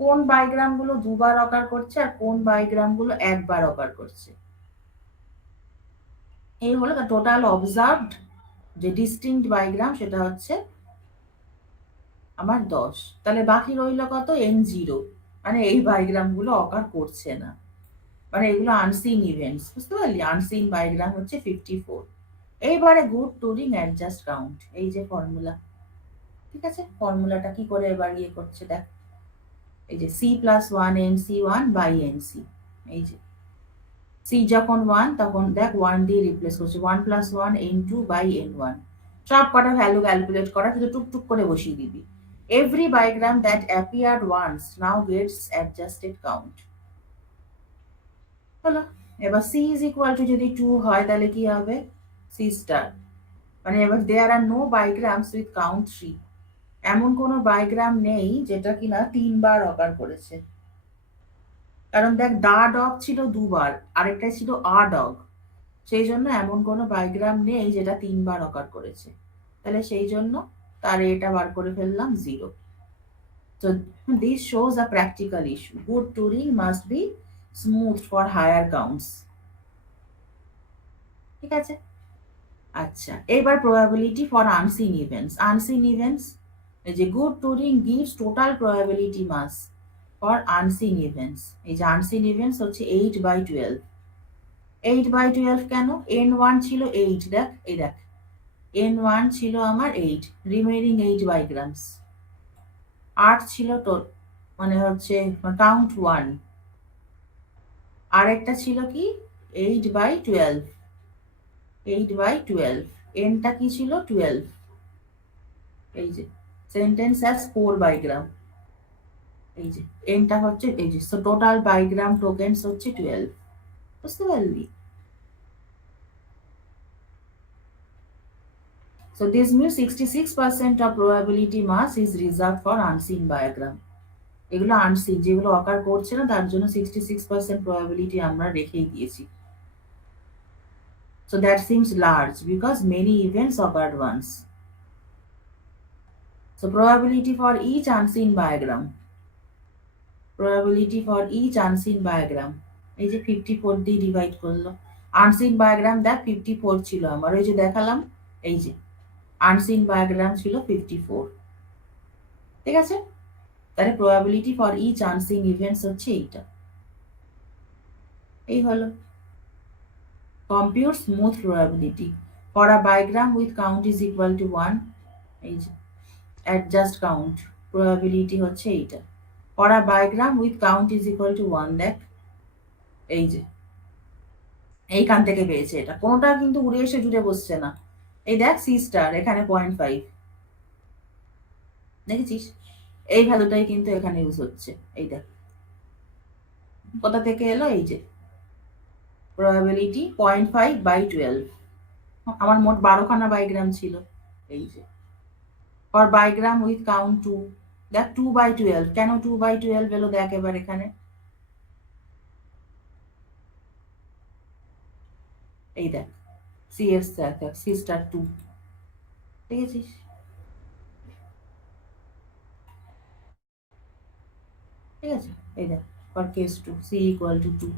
কোন বায়োগ্রাম গুলো দুবার অকার করছে আর কোন বায়োগ্রাম গুলো একবার অকার করছে, এই হলো টোটাল অবজার্ভড যে ডিস্টিংক্ট বায়োগ্রাম, সেটা হচ্ছে আমার 10। তাহলে বাকি রইল কত, n0, মানে এই বায়োগ্রাম গুলো অকার করছে না, মানে এগুলো আনসিন ইভেন্টস, বুঝতে পারলি? আনসিন বায়োগ্রাম হচ্ছে 54। এইবারে গুড টুরিং অ্যাডজাস্ট কাউন্ট, এই যে ফর্মুলা, ঠিক আছে? ফর্মুলাটা কি করে এবার ইয়ে করছে দেখ, এই যে c+1 nc1/nc, এই যে সি যখন 1 তখন দেখ 1 দিয়ে রিপ্লেস করছে, 1+1 n2/n1, সব কটা ভ্যালু ক্যালকুলেট করা, শুধু টুকটুক করে বসিয়ে দিবি। Every bigram that appeared once now gets adjusted count. হলো। এবার সি ইজ ইকুয়াল টু যদি 2 হয় তাহলে কি হবে, সি স্টার, মানে এবার দেয়ার আর নো বায়োগ্রামস উইথ কাউন্ট 3, এমন কোনো বায়োগ্রাম নেই যেটা কিনা 3বার অকার করেছে। কারণ দেখ দা ডগ ছিল দুবার, আরেকটা ছিল আ ডগ, সেই জন্য এমন কোনো বায়োগ্রাম নেই যেটা 3বার অকার করেছে। তাহলে সেই জন্য তার এটা বার করে ফেললাম 0। তো this shows a practical issue, good Turing must be smooth for higher counts, ঠিক আছে? আচ্ছা, এবার probability for unseen events. Unseen events, এই যে good Turing gives total probability mass for unseen events. এই যে আনসিন ইভেন্টস হচ্ছে 8/12। 8/12 কেন? n1 ছিল 8, দেখ এই দেখ, n1 ছিল আমার 8, রিমেইনিং 8 বায়োগ্রামস, 8 ছিল তো, মানে হচ্ছে কাউন্ট 1, আর একটা ছিল কি 8/12, 8/12, এনটা কি ছিল 12, এই যে সেন্টেন্স অ্যাজ 4 বাইগ্রাম, এই যে এনটা হচ্ছে এই যে, সো টোটাল বাইগ্রাম টোকেনস হচ্ছে 12, বুঝতে পারলি? So this means 66% of probability mass is reserved for unseen diagram. এগুলো আনসিন, যেগুলো অকার করছে না তার জন্য 66% probability আমরা রেখেই দিয়েছি। So that seems large because many events occurred once. So probability for each unseen diagram, probability for each unseen diagram, এই যে 54 দিয়ে ডিভাইড করলো। আনসিন বায়োগ্রাম দেখ 54 ছিল আমার, ওই যে দেখালাম, এই যে আনসিন বায়োগ্রাম ছিল 54, ঠিক আছে? তাহলে probability for each unseen events হচ্ছে এইটা, এই হলো। Compute smooth probability for a bigram with count is equal to 1, এই যে অ্যাডজাস্ট কাউন্ট, প্রবাবিলিটি হচ্ছে এইটা। For a bigram with count is equal to 1, দেখ এই যে এইখান থেকে পেয়েছে, এটা কোনোটা কিন্তু উড়ে এসে জুড়ে বসছে না। এই দেখ সি স্টার এখানে 0.5, দেখেছিস? এই ভ্যালুটাই কিন্তু এখানে ইউজ হচ্ছে, এই দেখ কোথা থেকে এলো, এই যে প্রবাবিলিটি 0.5/12, আমার মোট 12খানা বাইগ্রাম ছিল, এই যে ফর বাইগ্রাম উইথ কাউন্ট 2, দেখ 2/12, কেন 2/12 এলো দেখ এবার এখানে, এই দেখ সিএস দেখ সি স্টার 2, দেখেছিস? ঠিক আছে, এই দেখ for case 2 C equal to 2,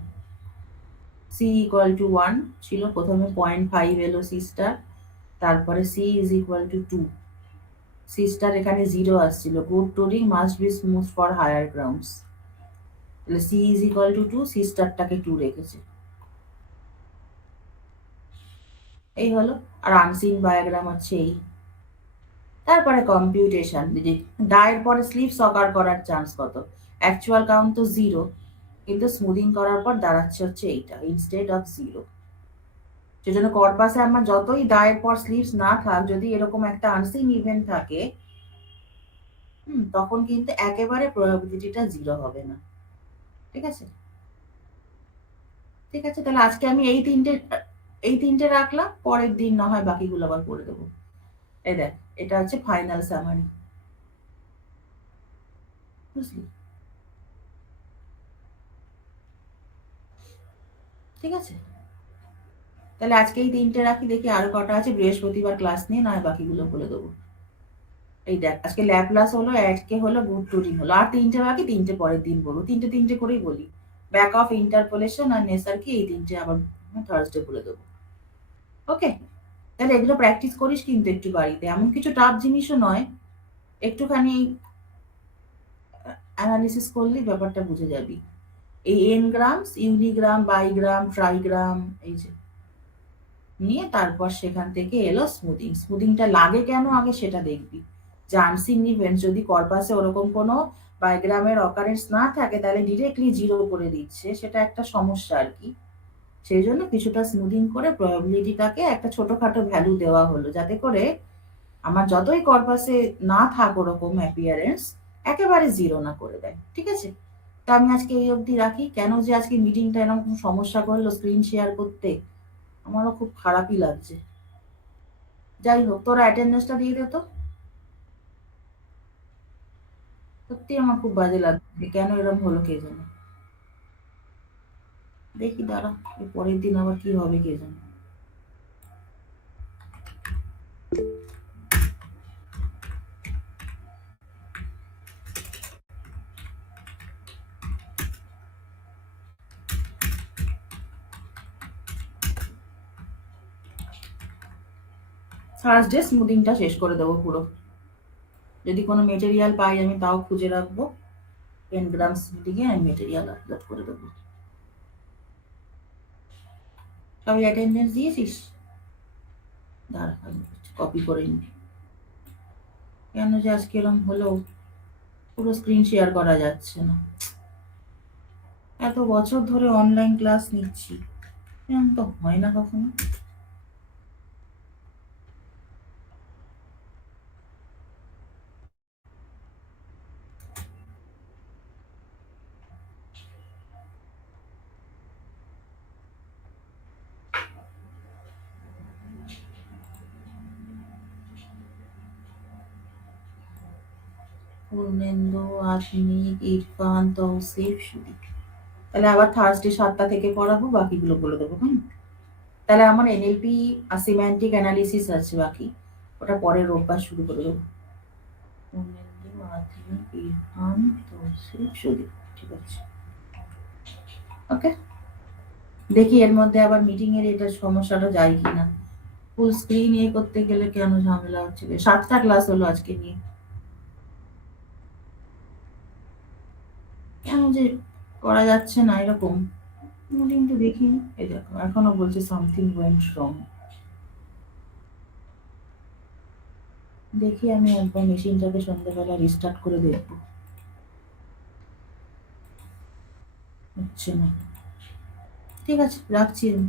C equal to 1 ছিল, প্রথমে 0.5 এলো সি স্টার, তারপরে C is equal to 2, C star এখানে 0 আসছিল, good Turing must be smooth for higher grounds, তাহলে C is equal to 2, C স্টারটাকে 2 রেখেছে, এই হলো। আর আনসিন বায়োগ্রাম হচ্ছে এই। তারপরে কম্পিউটেশন, ডায়ের পরে স্লিপস অকার করার চান্স কত? অ্যাকচুয়াল কাউন্ট তো 0, কিন্তু স্মুদিং করার পর দাঁড়াচ্ছে হচ্ছে এইটা ইনস্টেড অফ 0। সেজন্য কর্পাসে আমার যতই ডায়ের পর স্লিপস না থাক, যদি এরকম একটা আনসিন ইভেন্ট থাকে, তখন কিন্তু একেবারে প্রবাবিলিটিটা 0 হবে না, ঠিক আছে? ঠিক আছে, তাহলে আজকে আমি এই তিনটে রাখলাম, পরের দিন না হয় বাকিগুলো আবার করে দেবো। এই দেখ এটা হচ্ছে ফাইনাল সামারি, বুঝলি? ঠিক আছে, তাহলে আজকে এই 3টে রাখি, দেখি আর কটা আছে, বৃহস্পতিবার ক্লাস নিয়ে নয় বাকিগুলো বলে দেবো। এই দেখ আজকে ল্যাপ্লাস হলো, অ্যাডকে হলো, গুড টুরিং হলো, আর 3টে বাকি, 3টে পরের দিন বলবো, 3টে করেই বলি। ব্যাক অফ ইন্টারপোলেশন আর নেসার কি, এই 3টে আবার থার্সডে বলে দেবো, ওকে? তাহলে এগুলো প্র্যাকটিস করিস কিন্তু একটু বাড়িতে, এমন কিছু টাফ জিনিসও নয়, একটুখানি অ্যানালিসিস করলেই ব্যাপারটা বুঝে যাবি। এই এনগ্রামস, ইউনিগ্রাম, বাইগ্রাম, ট্রাইগ্রাম, এই যে নিয়ে তারপর সেখান থেকে এলো স্মুদিং। স্মুদিংটা লাগে কেন আগে সেটা দেখবি, যে আনসিন ইভেন্ট যদি কর্পাসে ওরকম কোনো বায়োগ্রামের অকারেন্স না থাকে তাহলে ডিরেক্টলি 0 করে দিচ্ছে, সেটা একটা সমস্যা আর কি। সেই জন্য কিছুটা স্মুদিং করে প্রবাবিলিটিটাকে একটা ছোটখাটো ভ্যালু দেওয়া হলো, যাতে করে আমার যতই কর্পাসে না থাক ওরকম অ্যাপিয়ারেন্স, একেবারে 0 না করে দেয়, ঠিক আছে? তো আমি আজকে এই অবধি রাখি। কেন যে আজকে মিটিংটা এরকম সমস্যা করলো স্ক্রিন শেয়ার করতে, আমারও খুব খারাপই লাগছে। যাই হোক, তোরা অ্যাটেন্ডেন্সটা দিয়ে দে তো, সত্যি আমার খুব বাজে লাগছে, কেন এরকম হলো কে জানে। দেখি দাঁড়া, এর পরের দিন আবার কি হবে কে জানে। থার্সডে স্মুদিংটা শেষ করে দেবো পুরো, যদি কোনো মেটেরিয়াল পাই আমি তাও খুঁজে রাখবো, 10 গ্রাম স্মুদিংয়ে আমি মেটেরিয়াল আপলোড করে দেবো। সবাই অ্যাটেন্ডেন্স দিয়েছিস? দাঁড়া আমি কপি করে নি, কেন যে আজকে এরকম হলো, পুরো স্ক্রিন শেয়ার করা যাচ্ছে না। এত বছর ধরে অনলাইন ক্লাস নিচ্ছি, এরকম তো হয় না কখনো। পূর্ণেন্দু, আত্মিক, ইরফান, তৌসিফ, সুদীপ। তাহলে আবার থার্সডে 7টা থেকে পড়াবো, বাকিগুলো বলে দেবো। তাহলে আমার এনএলপি সিম্যান্টিক অ্যানালিসিস আছে বাকি, ওটা পরের রোববার শুরু করে দেবো। পূর্ণেন্দু, আত্মিক, ইরফান, তৌসিফ, সুদীপ। ঠিক আছে, ওকে। দেখি এর মধ্যে আবার মিটিং এর এটা সমস্যাটা যায় কিনা। ফুল স্ক্রিন করতে গেলে কেন ঝামেলা হচ্ছে। 7টা ক্লাস হলো আজকে নিয়ে, কেন যে করা যাচ্ছে না এরকম। মিটিংটা দেখি। এই দেখো এখনো বলছে সামথিং ওয়েন্ট রং। দেখি আমি একবার মেশিনটাকে সন্ধ্যাবেলা রিস্টার্ট করে দেখবো। হচ্ছে না। ঠিক আছে, রাখছি আমি।